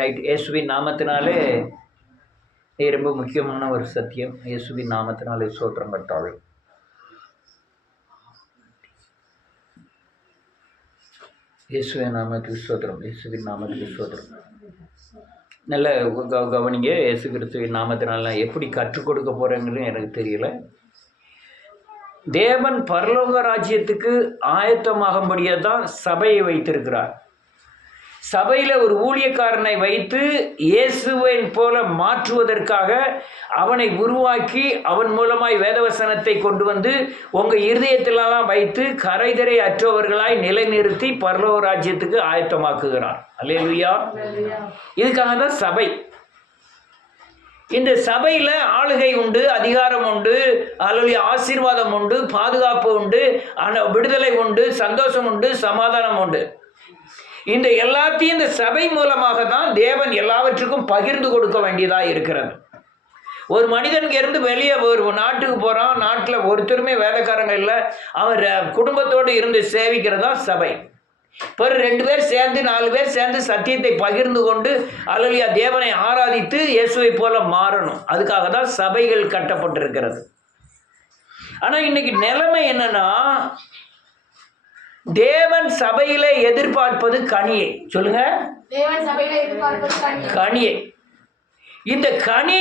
Right. இயேசுவின் நாமத்தினாலே ரொம்ப முக்கியமான ஒரு சத்தியம். இயேசுவின் நாமத்தினாலே ஸ்தோத்திரம் கர்த்தாவே. இயேசுவின் நாமத்துக்கு ஸ்தோத்திரம். இயேசுவின் நாமத்துக்கு ஸ்தோத்திரம். நல்ல கவனிங்க. இயேசு கிறிஸ்துவின் நாமத்தினால எப்படி கற்றுக் கொடுக்க போகிறேங்கிறது எனக்கு தெரியல. தேவன் பரலோக ராஜ்யத்துக்கு ஆயத்தமாகும்படியாக தான் சபையை வைத்திருக்கிறார். சபையில் ஒரு ஊழியக்காரனை வைத்து இயேசுவின் போல மாற்றுவதற்காக அவனை உருவாக்கி அவன் மூலமாய் வேதவசனத்தை கொண்டு வந்து உங்கள் இருதயத்திலெல்லாம் வைத்து கரைதரை அற்றவர்களாய் நிலைநிறுத்தி பரலோக ராஜ்யத்துக்கு ஆயத்தமாக்குகிறார். அல்லேலூயா. இதுக்காக தான் சபை. இந்த சபையில் ஆளுகை உண்டு, அதிகாரம் உண்டு, அல்லேலூயா, ஆசீர்வாதம் உண்டு, பாதுகாப்பு உண்டு, விடுதலை உண்டு, சந்தோஷம் உண்டு, சமாதானம் உண்டு. இந்த எல்லாத்தையும் இந்த சபை மூலமாக தான் தேவன் எல்லாவற்றுக்கும் பகிர்ந்து கொடுக்க வேண்டியதாக இருக்கிறது. ஒரு மனிதனுக்கு இருந்து வெளியே ஒரு நாட்டுக்கு போகிறான், நாட்டில் ஒருத்தருமே வேலைக்காரங்க இல்லை, அவன் குடும்பத்தோடு இருந்து சேவிக்கிறது தான் சபை. இப்போ 2 பேர் சேர்ந்து 4 பேர் சேர்ந்து சத்தியத்தை பகிர்ந்து கொண்டு அல்லேலூயா தேவனை ஆராதித்து இயேசுவை போல மாறணும். அதுக்காக தான் சபைகள் கட்டப்பட்டிருக்கிறது. ஆனால் இன்னைக்கு நிலைமை என்னன்னா, தேவன் சபையில எதிர்பார்ப்பது கனியை. சொல்லுங்க, கனியை. இந்த கனி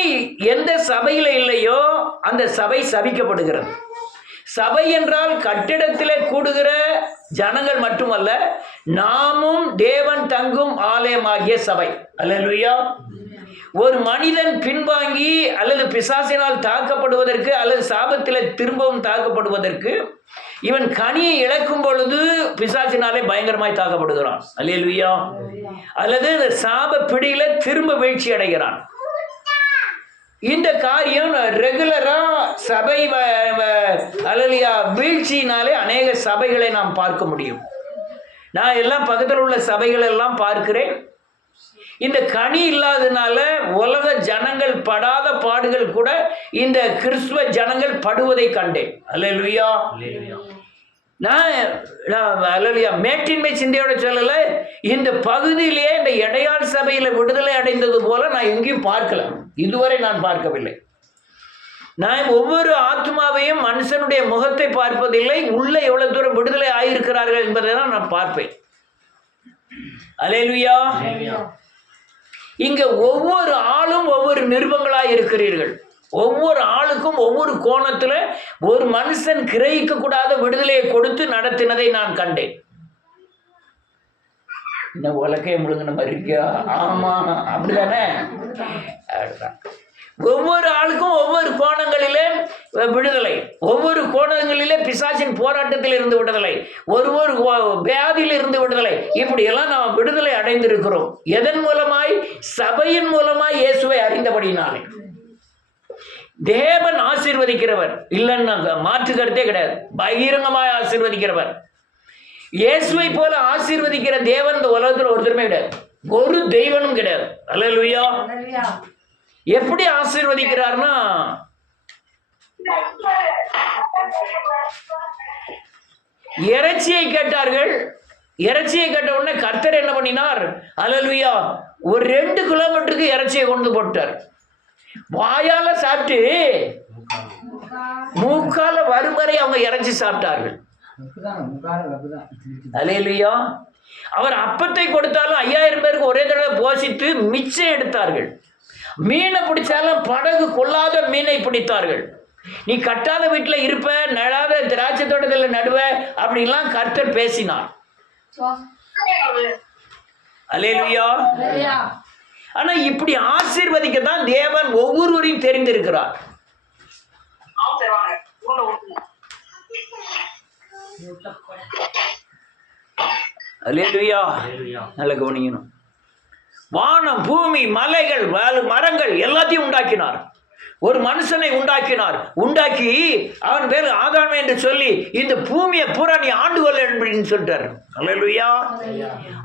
எந்த சபையில இல்லையோ அந்த சபை சபிக்கப்படுகிறது. சபை என்றால் கட்டிடத்திலே கூடுகிற ஜனங்கள் மட்டுமல்ல, நாமும் தேவன் தங்கும் ஆலயமாகிய சபை. அல்லேலூயா. ஒரு மனிதன் பின்வாங்கி அல்லது பிசாசினால் தாக்கப்படுவதற்கு அல்லது சாபத்தில் திரும்பவும் தாக்கப்படுவதற்கு இவன் கனியை இழக்கும் பொழுது பிசாசினாலே பயங்கரமாய் தாக்கப்படுகிறான். அல்லேலூயா. அல்லது சாப பிடியில திரும்ப வீழ்ச்சி அடைகிறான். இந்த காரியம் ரெகுலரா சபை அல்லேலூயா வீழ்ச்சியினாலே அநேக சபைகளை நாம் பார்க்க முடியும். நான் எல்லாம் பக்கத்தில் உள்ள சபைகள் எல்லாம் பார்க்கிறேன். இந்த கனி இல்லாதனால உலக ஜனங்கள் படாத பாடுகள் கூட இந்த கிறிஸ்துவ ஜனங்கள் படுவதை கண்டேன். அல்லேலூயா. நான் அல்லேலூயா மேட்டின்மை சிந்தையோட சொல்லல, இந்த பகுதியிலேயே இந்த இடையாள் சபையில் விடுதலை அடைந்தது போல நான் எங்கேயும் பார்க்கல. இதுவரை நான் பார்க்கவில்லை. நான் ஒவ்வொரு ஆத்மாவையும் மனுஷனுடைய முகத்தை பார்ப்பதில்லை, உள்ள எவ்வளவு தூரம் விடுதலை ஆயிருக்கிறார்கள் என்பதை தான் நான் பார்ப்பேன். அல்லேலூயா. இங்க ஒவ்வொரு ஆளும் ஒவ்வொரு நிருபங்களாக இருக்கிறீர்கள். ஒவ்வொரு ஆளுக்கும் ஒவ்வொரு கோணத்துல ஒரு மனுஷன் கிரகிக்க கூடாத விடுதலையை கொடுத்து நடத்தினதை நான் கண்டேன். என்ன உலக்கைய முழுங்கின மாதிரி இருக்கியா? ஆமா, அப்படிதானே. ஒவ்வொரு ஆளுக்கும் ஒவ்வொரு கோணங்களிலே விடுதலை, ஒவ்வொரு கோணங்களிலே பிசாசின் போராட்டத்தில் இருந்து விடுதலை, ஒவ்வொரு வியாதியில் இருந்து விடுதலை. இப்படி எல்லாம் நாம் விடுதலை அடைந்திருக்கிறோம். எதன் மூலமாய்? சபையின் மூலமாய் இயேசுவை அறிந்தபடினாலே. தேவன் ஆசீர்வதிக்கிறவர் இல்லைன்னு மாற்று கருத்தே கிடையாது. பகிரங்கமாய் ஆசீர்வதிக்கிறவர். இயேசுவை போல ஆசீர்வதிக்கிற தேவன் இந்த உலகத்தில் ஒருத்தருமே கிடையாது. ஒரு தெய்வனும் கிடையாது. அல்லேலூயா. எப்படி ஆசீர்வதிக்கிறார்னா, இறைச்சியை கேட்டார்கள். இறைச்சியை கேட்ட உடனே கர்த்தர் என்ன பண்ணினார்? அல்லேலூயா, ஒரு 2 கிலோமீட்டருக்கு இறைச்சியை கொண்டு போட்டார். வாயால சாப்பிட்டு மூக்கால வரும் வரை அவங்க இறைச்சி சாப்பிட்டார்கள். அல்லேலூயா. அவர் அப்பத்தை கொடுத்தாலும் 5000 பேருக்கு ஒரே தடவை போஷித்து மிச்சம் எடுத்தார்கள். மீனை பிடிச்சாலும் படகு கொள்ளாத மீனை பிடித்தார்கள். நீ கட்டாத வீட்டில் இருப்ப, நடாத திராட்சை தோட்டத்தில் நடுவ, அப்படின்லாம் கர்த்தர் பேசினார். அல்லேலூயா. ஆனா இப்படி ஆசீர்வதிக்க தான் தேவன் ஒவ்வொருவரையும் தெரிந்திருக்கிறார். அல்லேலூயா. நல்ல கவனிக்கணும். வானம், பூமி, மலைகள், மரங்கள் எல்லாத்தையும் உண்டாக்கினார். ஒரு மனுஷனை உண்டாக்கி அவன் பேர் ஆதாம் என்று சொல்லி இந்த பூமியை பூரா நீ ஆண்டு கொள்ள அப்படின்னு சொல்லிட்டார். அல்லேலூயா.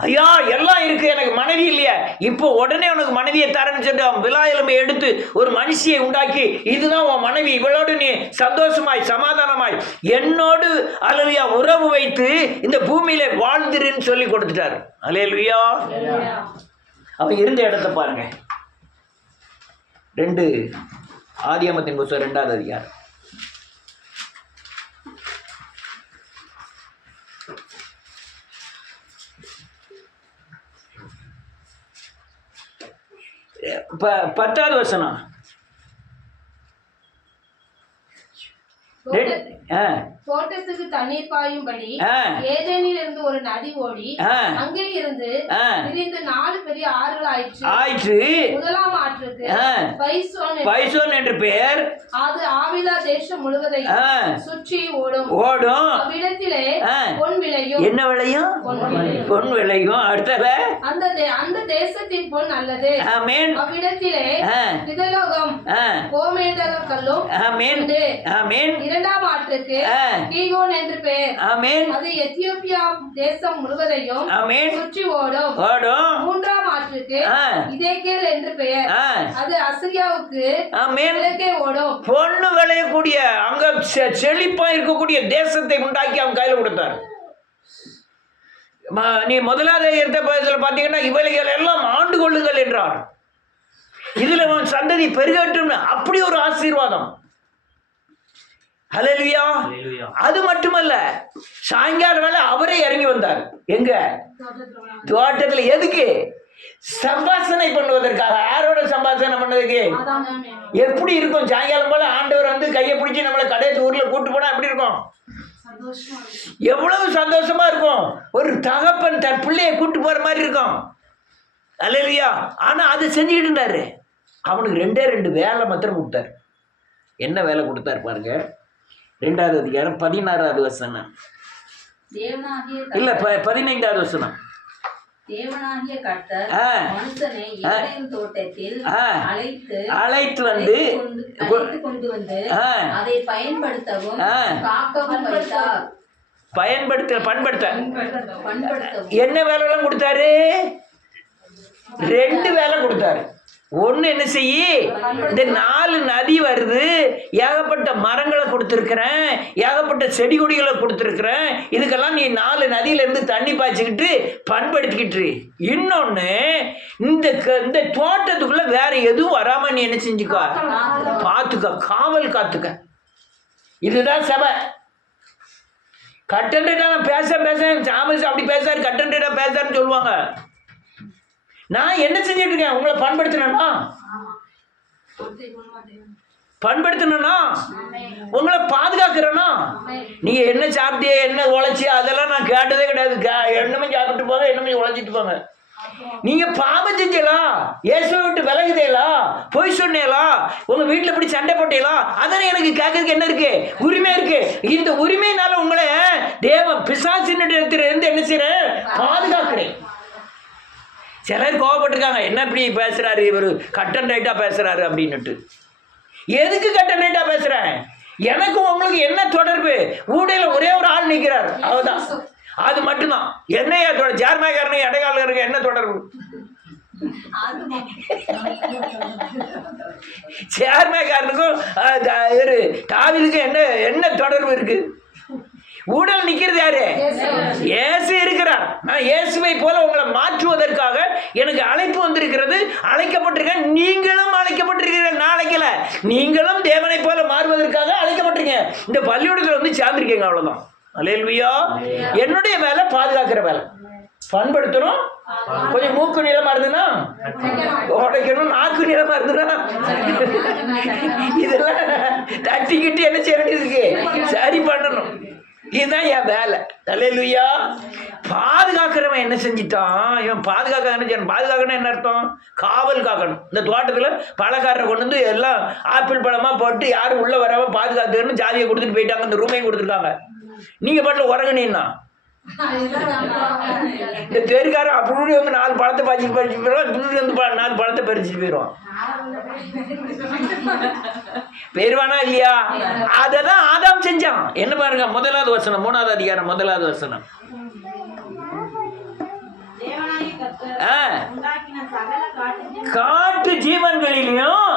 ஐயா, எல்லாம் இருக்கு, எனக்கு மனைவி இல்லையா? இப்போ உடனே உனக்கு மனைவியை தரேன்னு சொல்லிட்டு அவன் விலாயலமை எடுத்து ஒரு மனுஷியை உண்டாக்கி, இதுதான் உன் மனைவி, இவளோடு நீ சந்தோஷமாய் சமாதானமாய் என்னோடு அல்லேலூயா உறவு வைத்து இந்த பூமியில வாழ்ந்துருன்னு சொல்லி கொடுத்துட்டார். அல்லேலூயா. அவன் இருந்த இடத்த பாருங்க. 2 ஆதியாகமத்தின் புத்தகம் 2வது அதிகாரம். பத்தாவது வசனம். தோட்டத்துக்கு தண்ணீர் பாயும்படி ஏதேனில் இருந்து ஒரு நதி ஓடி அங்கே இருந்து பிரிந்து 4 பெரிய ஆறுகள் ஆயிற்று. முதலாம் ஆற்றுக்கு பைசோன் என்று பெயர். அது ஆவிலா தேசம் முழுவதையும் சுற்றி ஓடும். அவ்விடத்திலே பொன் விளையும். என்ன விளையும்? பொன் விளையும். அடுத்தது அந்த தேசத்தின் பொன் நல்லது. அவ்விடத்திலே பிதலோகம் கோமேதக கல்லும். இரண்டாம் ஆற்றுக்கு கீகோன் என்று பெயர். அது எத்தியோப்பியா தேசம் முழுவதையும் சுற்றி ஓடும். மூன்றாம் ஆற்றுக்கு இதேகேல் என்று பெயர். அது அசிரியாவுக்கு கிழக்கே ஓடும். பொண்ணு விளையக்கூடிய அங்க செழிப்பா இருக்கக்கூடிய தேசத்தை உண்டாக்கி அவன் கையில கொடுத்தார். நீ முதலாவது பாத்தீங்கன்னா இவளைகள் எல்லாம் ஆண்டு கொள்ளுங்கள் என்றார். இதுல சந்ததி பெருகட்டும். அப்படி ஒரு ஆசீர்வாதம். ஹல்லேலூயா. அது மட்டுமல்ல, சாயங்கால வேளை அவரே இறங்கி வந்தார். எங்க? தோட்டத்துல. எதுக்கு? சம்பாஷணை பண்ணுவதற்காக. யாரோட சம்பாஷணை பண்ணதுக்கு? எப்படி இருக்கும் சாயங்காலம் போல ஆண்டவர் வந்து கையை பிடிச்சி நம்மளை கடைசி ஊர்ல கூட்டு போனா எப்படி இருக்கும்? எவ்வளவு சந்தோஷமா இருக்கும். ஒரு தகப்பன் தன் பிள்ளைய கூட்டு போற மாதிரி இருக்கும். ஹல்லேலூயா. ஆனா அது செஞ்சுக்கிட்டு இருந்தாரு. அவனுக்கு 2 வேலை மாத்திரம் கொடுத்தாரு. என்ன வேலை கொடுத்தாரு பாருங்க. 2வது அதிகாரம் 16வது வசனம். இல்ல 15வது வசனம். தேவனாகிய கர்த்தர் மனுஷனை ஏதேன் தோட்டத்தில் அழைத்து வந்து கொண்டு வந்து அதை பயன்படுத்தவும் காக்கவும் வைத்தார். பண்படுத்த என்ன வேலை எல்லாம் கொடுத்தாரு? 2 வேலை கொடுத்தாரு. ஒன்று என்ன செய்ய, இந்த 4 நதி வருது, ஏகப்பட்ட மரங்களை கொடுத்துருக்குறேன், ஏகப்பட்ட செடி கொடிகளை கொடுத்துருக்குறேன், இதுக்கெல்லாம் நீ 4 நதியிலேருந்து தண்ணி பாய்ச்சிக்கிட்டு பண்படுத்திக்கிட்டு. இன்னொன்று, இந்த தோட்டத்துக்குள்ளே வேற எதுவும் வராமல் நீ என்ன செஞ்சுக்கோ, பார்த்துக்க, காவல் காத்துக்க. இதுதான் சபை. கட்டண்டா பேச சாமஸ் அப்படி பேசாரு, கட்டண்டா பேசாருன்னு சொல்லுவாங்க. நான் என்ன செஞ்சிட்டு இருக்கேன்? உங்களை பண்படுத்தினா, உங்களை பாதுகாக்கிறேன்னா, நீங்க என்ன சாப்பிட்டியே, என்ன உழைச்சி, அதெல்லாம் நான் கேட்டதே கிடையாது. என்னமே சாப்பிட்டு போங்க, என்னமே உழைச்சிட்டு போங்க. நீங்க பாவம் செஞ்சீங்களா, இயேசுவை விட்டு விலகுதேலா, பொய் சொன்னேலா, உங்க வீட்டுல இப்படி சண்டை போட்டீங்களா, அதெல்லாம் எனக்கு கேட்கறதுக்கு என்ன இருக்கு? உரிமை இருக்கு. இந்த உரிமையினால உங்களை தேவ பிசாசினிடத்திலிருந்து என்ன செய்றேன்? பாதுகாக்கிறேன். சிலர் கோவப்பட்டிருக்காங்க, என்ன இப்படி பேசுறாரு இவர், கட் அண்ட் ரைட்டா பேசுறாரு அப்படின்னுட்டு. எதுக்கு கட் அண்ட் ரைட்டா பேசுறேன்? எனக்கும் உங்களுக்கு என்ன தொடர்பு? ஊடையில ஒரே ஒரு ஆள் நிற்கிறார், அவதான். அது மட்டும்தான். என்னையா சேர்மேக்காரனுக்கு இடைக்காலருக்கு என்ன தொடர்பு? சேர்மேக்காரனுக்கும் தாவீதுக்கும் என்ன தொடர்பு இருக்கு? ஊடல் நிக்கிறது யாரு? இயேசு இருக்கிறார். நான் இயேசுவை போல உங்களை மாற்றுவதற்காக எனக்கு அழைப்பு வந்திருக்கிறது, அழைக்கப்பட்டிருக்கேன். நீங்களும் அழைக்கப்பட்டிருக்கிறீர்கள். நான் அழைக்கல, நீங்களும் தேவனை போல மாறுவதற்காக அழைக்கப்பட்டிருக்கீங்க. இந்த பள்ளியோடத்துல வந்து சேர்ந்திருக்கீங்க, அவ்வளவுதான். அல்லேலூயா. என்னுடைய வேலை பாதுகாக்கிற வேலை. பண்படுத்தணும். கொஞ்சம் மூக்கு நீளமா இருந்ததுன்னா உடைக்கணும், நாக்கு நீளமா இருந்ததுன்னா இதெல்லாம் தட்டிக்கிட்டு என்ன செய்ய வேண்டியதுக்கு சரி பண்ணணும். இதுதான் என் வேலை. அல்லேலூயா. பாதுகாக்கிறவன் என்ன செஞ்சிட்டான்? இவன் பாதுகாக்கணும் என்ன அர்த்தம்? காவல் காக்கணும். இந்த தோட்டத்தில் பழக்காரரை கொண்டு வந்து எல்லாம் ஆப்பிள் பழமாக போட்டு யாரும் உள்ளே வராம பாதுகாத்துன்னு ஜாதியை கொடுத்துட்டு போயிட்டாங்க. இந்த ரூமையும் கொடுத்துருக்காங்க. நீங்கள் பாட்டில் உறங்குனீங்கன்னா இந்த தெருக்காரன் அப்படி வந்து 4 பழத்தை பறிச்சுட்டு போயிடுவான், இப்படி வந்து 4 பழத்தை பறிச்சுட்டு போயிடுவான். பெறுவானா இல்லையா? அததான் ஆதாம் செஞ்சான். என்ன பாருங்க, 1வது வசனம், 3வது அதிகாரம் 1வது வசனம். காட்டு ஜீவன்களிலும்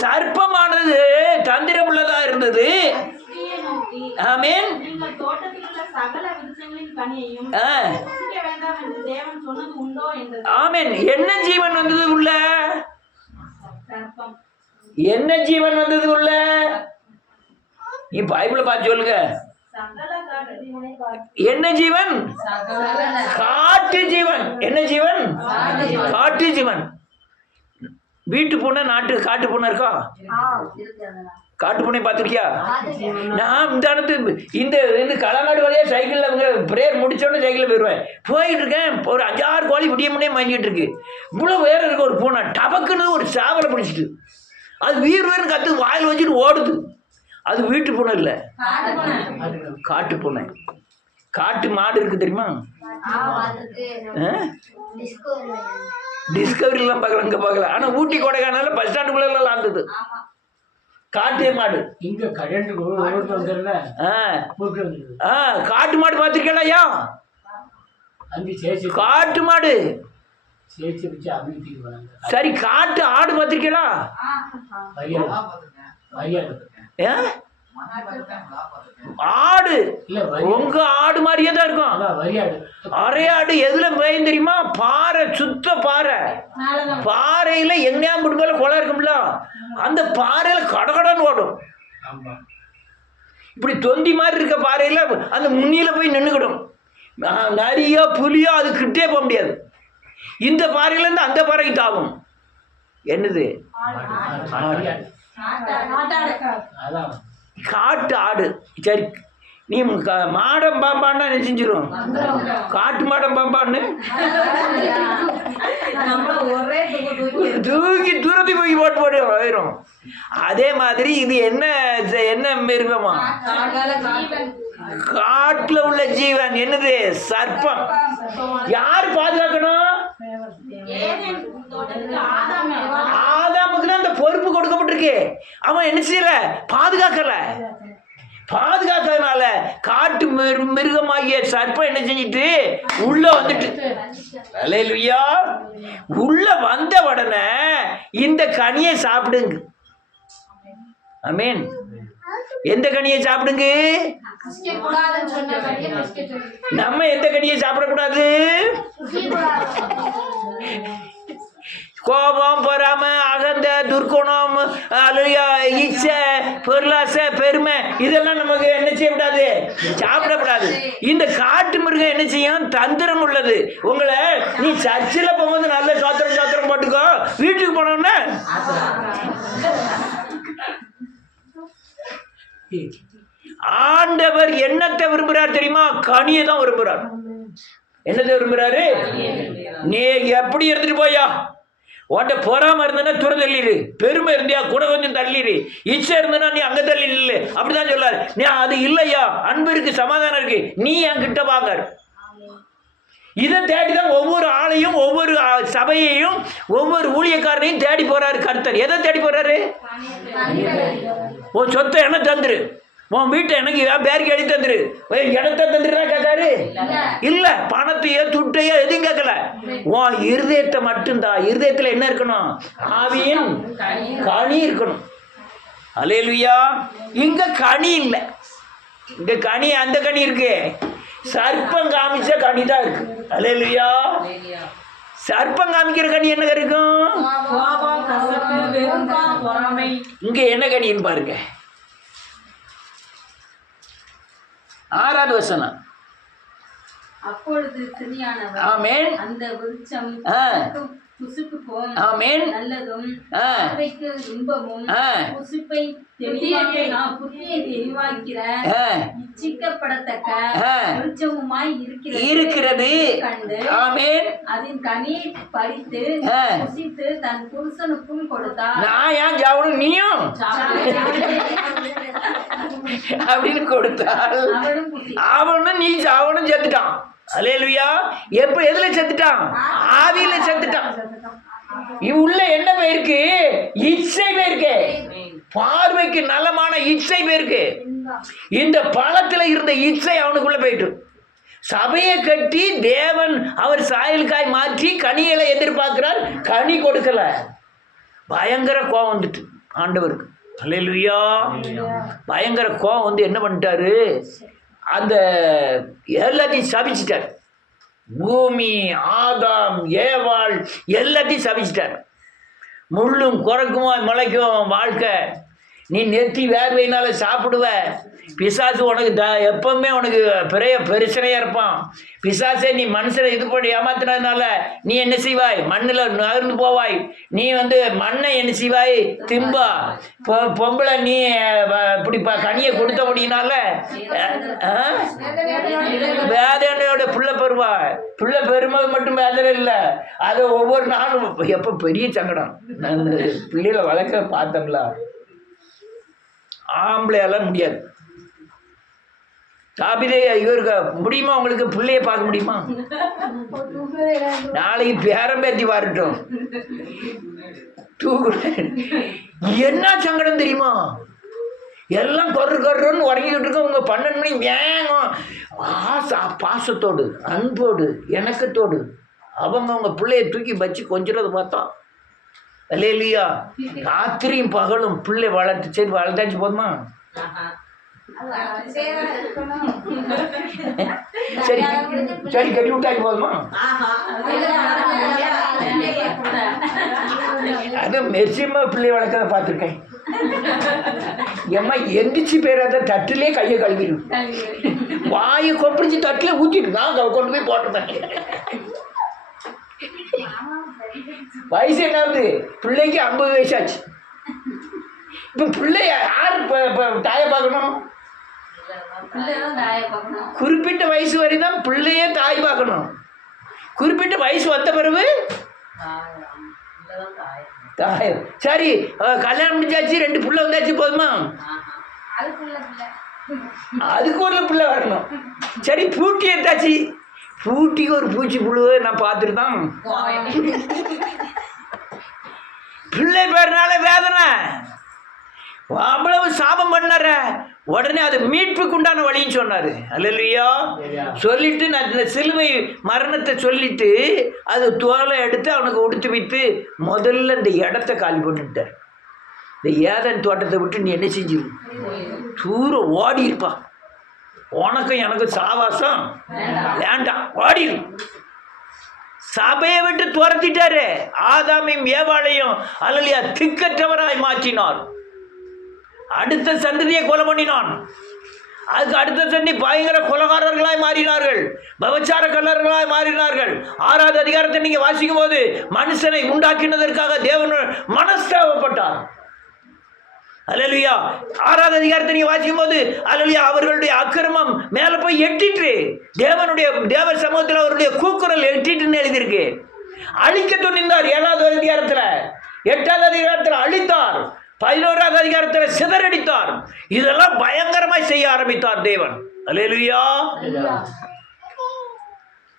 சர்ப்பமானது தந்திரமுள்ளதா இருந்தது. ஆமென். வேண்டாம் என்று தேவன் சொன்னது உண்டோ என்றது. ஆமென். என்ன ஜீவன் வந்தது உள்ள? சர்ப்பம். என்ன ஜீவன் வந்தது உள்ள? நீ பைபிளை பார்த்து சொல்லுங்க. சகல காட்டு ஜீவனை என்ன ஜீவன்? காட்டு ஜீவன். என்ன ஜீவன்? காட்டு ஜீவன். வீட்டு பூனை காட்டு பூனை இருக்கா? காட்டு பூனை பார்த்துருக்கியா? நான் இந்த களங்காடு வழியாக சைக்கிளில் அவங்க ப்ரேயர் முடிச்சோடனே சைக்கிளில் போயிடுவேன். போயிட்டு இருக்கேன், ஒரு 5-6 கோழி விடிய முன்னே வாங்கிட்டு இருக்கு. இவ்வளோ வேற இருக்கு ஒரு பூனை. டபக்குன்னு ஒரு சாவலை பிடிச்சிட்டு அது வீர்வேன்னு கற்று வாயில் வச்சுட்டு ஓடுது. அது வீட்டு பூனை இல்லை, காட்டு பூனை. காட்டு மாடு இருக்கு தெரியுமா? டிஸ்கவரிலாம் பார்க்கலாம், இங்கே பார்க்கல. ஆனால் ஊட்டி கொடைக்கானல பஸ் ஸ்டாண்டுக்குள்ளெல்லாம் ஆடுது காட்டு மாடு. இங்க கரண்ட் காட்டு மாடு பார்த்துருக்கலையா? காட்டு மாடு. சரி, காட்டு ஆடு பார்த்துருக்கீங்களா? ஆடு உங்க ஆடு மாதிரியே தான் இருக்கும். அரையாடு எதுல பயம் தெரியுமா? பாறை, சுத்த பாறை. பாறையில எங்கேயா முடிப்பால குளம் இருக்கும்ல, அந்த பாறையில கடகடன்னு ஓடும். இப்படி தொந்தி மாதிரி இருக்க பாறையில அந்த முன்னில போய் நின்றுக்கிடும். நிறைய புலியோ அது கிட்டே போக முடியாது. இந்த பாறையில இருந்து அந்த பாறைக்கு தாகும். என்னது? காட்டு ஆடு. சரி, நீ மாடம் பாம்பான்னா என்ன செஞ்சிடும்? காட்டு மாடம் பாம்பான்னு தூக்கி தூரத்தி போய் போட்டு போயிடும். அதே மாதிரி இது என்ன மிருகமா? காட்டுல உள்ள ஜீவன். என்னது? சர்ப்பம். யார் பாதுகாக்கணும்? ஆதாமுக்கு தான் அந்த பொறுப்பு கொடுக்கப்பட்டிருக்கு. அவன் என்ன செய்யல? பாதுகாக்கல. பாதுகாக்கிறதுனால காட்டு மிருகமாகிய சர்ப்பம் என்ன செஞ்சிட்டு உள்ள வந்துட்டு. அல்லேலூயா. உள்ள வந்த உடனே இந்த கனியை சாப்பிடுங்க. ஆமென். எந்த கனியை சாப்பிடுங்க? நம்ம எந்த கனியை சாப்பிடக்கூடாது? கோபம், பொறாம, அகந்த, துர்க்குணம், இச்சை, பொருளாசை, பெருமை, இதெல்லாம் நமக்கு என்ன செய்யக்கூடாது? சாப்பிடக்கூடாது. இந்த காட்டு மிருகம் என்ன செய்யும்? தந்திரம் உள்ளது. உங்களை நீ சர்ச்சில் போகும்போது நல்ல சோத்திரம் போட்டுக்கோ, வீட்டுக்கு போனோம்னா ஆண்டவர் என்னத்தை விரும்புகிறார் தெரியுமா? கனியை தான் விரும்புகிறார். என்னத்தை விரும்புகிறாரு? நீ எப்படி எடுத்துட்டு போயா? உன்ட்ட பொறாம இருந்தனா தூர தள்ளிடு, பெருமை இருந்தியா கூட கொஞ்சம் தள்ளிடு, இச்சை இருந்தனா நீ அங்க தள்ளி இல்லை. அப்படிதான் சொல்லாரு. நீ அது இல்லையா? அன்பு இருக்கு, சமாதானம் இருக்கு, நீ என் கிட்ட வாங்க. இதை தேடிதான் ஒவ்வொரு ஆளையும், ஒவ்வொரு சபையையும், ஒவ்வொரு ஊழியக்காரனையும் தேடி போறாரு கர்த்தர். எதை தேடி போறாரு? உன் சொத்தை என்ன தந்துரு, உன் வீட்டை எனக்கு பேருக்கு எழுதி தந்துரு, இடத்த தந்துருன்னா கேட்காரு இல்ல. பணத்தையோ துட்டையோ எதையும் கேட்கல. உன் இருதயத்தை மட்டும்தான். இருதயத்துல என்ன இருக்கணும்? ஆவியின் கனி இருக்கணும். அல்லேலூயா. இங்க கனி இல்லை. இங்க கனி, அந்த கனி இருக்கு. சர்ப்பம் காமிச்ச கனி தான் இருக்கு. அல்லேலூயா. சர்ப்பம் காமிக்கிற கனி என்ன இருக்கும்? இங்க என்ன கனின்னு பாருங்க. 6வது வசனம். அப்பொழுது சிறியானவர் ஆமென். அந்த விருட்சம் புசிப்புக்கும் நல்லதும் பார்வைக்கு இன்பமும் புசிப்பை புத்தியை தெளிவாக்கிற இச்சிக்கப்படத்தக்க விருட்சமுமாய் இருக்கிறது கண்டு அதன் கனியை பறித்து புசித்து தன் புருஷனுக்கும் கொடுத்தார். நான் ஏன் சாப்பிடும், நீயும் அப்படின்னு கொடுத்தால் அவனும் நீ சாவணும் செத்துட்டான். அல்லேலூயா. எப்ப எதுல செத்துட்டான்? ஆவியில செத்துட்டான். உள்ள என்ன பேருக்கு? இச்சை பேருக்கு. பார்வைக்கு நலமான இச்சை பேருக்கு. இந்த பழத்துல இருந்த இச்சை அவனுக்குள்ள போயிட்டு சபையை கட்டி தேவன் அவர் சாயலுக்காய் மாற்றி கனிகளை எதிர்பார்க்கிறார். கனி கொடுக்கல. பயங்கர கோபம் வந்துட்டு ஆண்டவருக்கு. அல்லேலூயா. பயங்கர கோபம் வந்து என்ன பண்ணிட்டாரு? அந்த எல்லாத்தையும் சபிச்சிட்டார். பூமி, ஆதாம், ஏவாள் எல்லாத்தையும் சபிச்சிட்டார். முள்ளும் குறைக்குமா முளைக்கும் வாழ்க்கை. நீ நெத்தி வேர்வையினால சாப்பிடுவ. பிசாசு உனக்கு எப்பவுமே உனக்கு பெரிய பிரச்சனையா இருப்பான். பிசாசே நீ மனுஷனை இது பண்ணி ஏமாத்தினதுனால நீ என்ன செய்வாய்? மண்ணில் நகர்ந்து போவாய். நீ மண்ணை என்ன செய்வாய்? திம்பா. பொம்பளை நீ இப்படி கனியை கொடுத்த முடியினால வேதனையோட பிள்ளை பெறுவா. பிள்ளை பெறும்போது மட்டும் வேதனை இல்லை, அது ஒவ்வொரு நாளும் எப்போ பெரிய சங்கடம். நான் பிள்ளைகளை வளர்க்க பார்த்தோம்ல, ஆம்பளையால முடியாது. தாபிதே இவருக்கு முடியுமா? உங்களுக்கு பிள்ளைய பார்க்க முடியுமா? நாளைக்கு பேரம்பேத்தி வரட்டும், என்ன சங்கடம் தெரியுமா? எல்லாம் கொர்றன்னு உறங்கிக்கிட்டு இருக்க. உங்க 12 மணி வேகம் பாசத்தோடு, அன்போடு, இணக்கத்தோடு அவங்க பிள்ளைய தூக்கி வச்சு கொஞ்சிறத பார்த்தா இல்லையா? ராத்திரியும் பகலும் பிள்ளை வளர்த்து. சரி, வளர்த்தாச்சு போதுமா? சரி சரி, கட்டி விட்டாச்சு போதுமா? அது மெர்சியமா பிள்ளை வளர்க்கறத பார்த்துருக்கேன். ஏம்மா எந்திரிச்சு பேராத தட்டுலேயே கையை கழுவிடும், வாயை கொப்பிடிச்சு தட்டில் ஊற்றிட்டு நான் கொண்டு போய் போட்டுருந்தேன். வயசு என்னாவது? பிள்ளைக்கு 50 வயசாச்சு. இப்போ பிள்ளைய யார் தாயை பார்க்கணும்? குறிப்பிட்ட வயசு வரை தான் பிள்ளையே தாய் பார்க்கணும். குறிப்பிட்ட வயசு வந்த பிறகு தாய். சரி, கல்யாணம் முடிஞ்சாச்சு, 2 பிள்ளை வந்தாச்சு போதுமா? அதுக்கு ஒரு பிள்ளை வரணும். சரி, பூட்டி எடுத்தாச்சு. பூட்டிக்கு ஒரு பூச்சி புழுவை நான் பார்த்துட்டு தான். பிள்ளை பேர்னால வேதனை. அவ்வளவு சாபம் பண்ணார. உடனே அது மீட்புக்கு உண்டான வழின்னு சொன்னாரு. அல்லையா? சொல்லிட்டு நான் இந்த சிலுவை மரணத்தை சொல்லிட்டு அது தோலை எடுத்து அவனுக்கு உடுத்து வைத்து முதல்ல இந்த இடத்த காலி பண்ணிட்டார். இந்த ஏதன் தோட்டத்தை விட்டு நீ என்ன செஞ்சு தூரம் ஓடி இருப்பா. உனக்கும் எனக்கும் சாவாசம் வேண்டாம், ஓடிடு. சபையை விட்டு துரத்திட்டாரு. ஆதாமையும் ஏவாளையும் அல்லையா திக்கற்றவராய் மாற்றினார். அடுத்த சந்ததியை கொலை பண்ணினான். அதுக்கு அடுத்த சந்தி பயங்கர கொலைகாரர்களாய் மாறினார்கள், பவச்சார கல்லர்களாய் மாறினார்கள். 6வது அதிகாரத்தை நீங்க வாசிக்கும் போது மனுஷனை உண்டாக்கினதற்காக தேவன் மனஸ்தாபப்பட்டார். அல்லேலூயா. 6வது அதிகாரத்தை நீங்க வாசிக்கும் போது அல்லேலூயா அவர்களுடைய அக்கிரமம் மேல போய் எட்டிட்டு தேவ சமூகத்தில் அவருடைய கூக்குரல் எட்டிட்டுன்னு எழுதியிருக்கு. அழிக்க துணிந்தார் 7வது அதிகாரத்தில், 8வது அதிகாரத்தில் அழித்தார், 11வது அதிகாரத்தில் சிதறடித்தார். இதெல்லாம் பயங்கரமாய் செய்ய ஆரம்பித்தார் தேவன். அல்லேலூயா.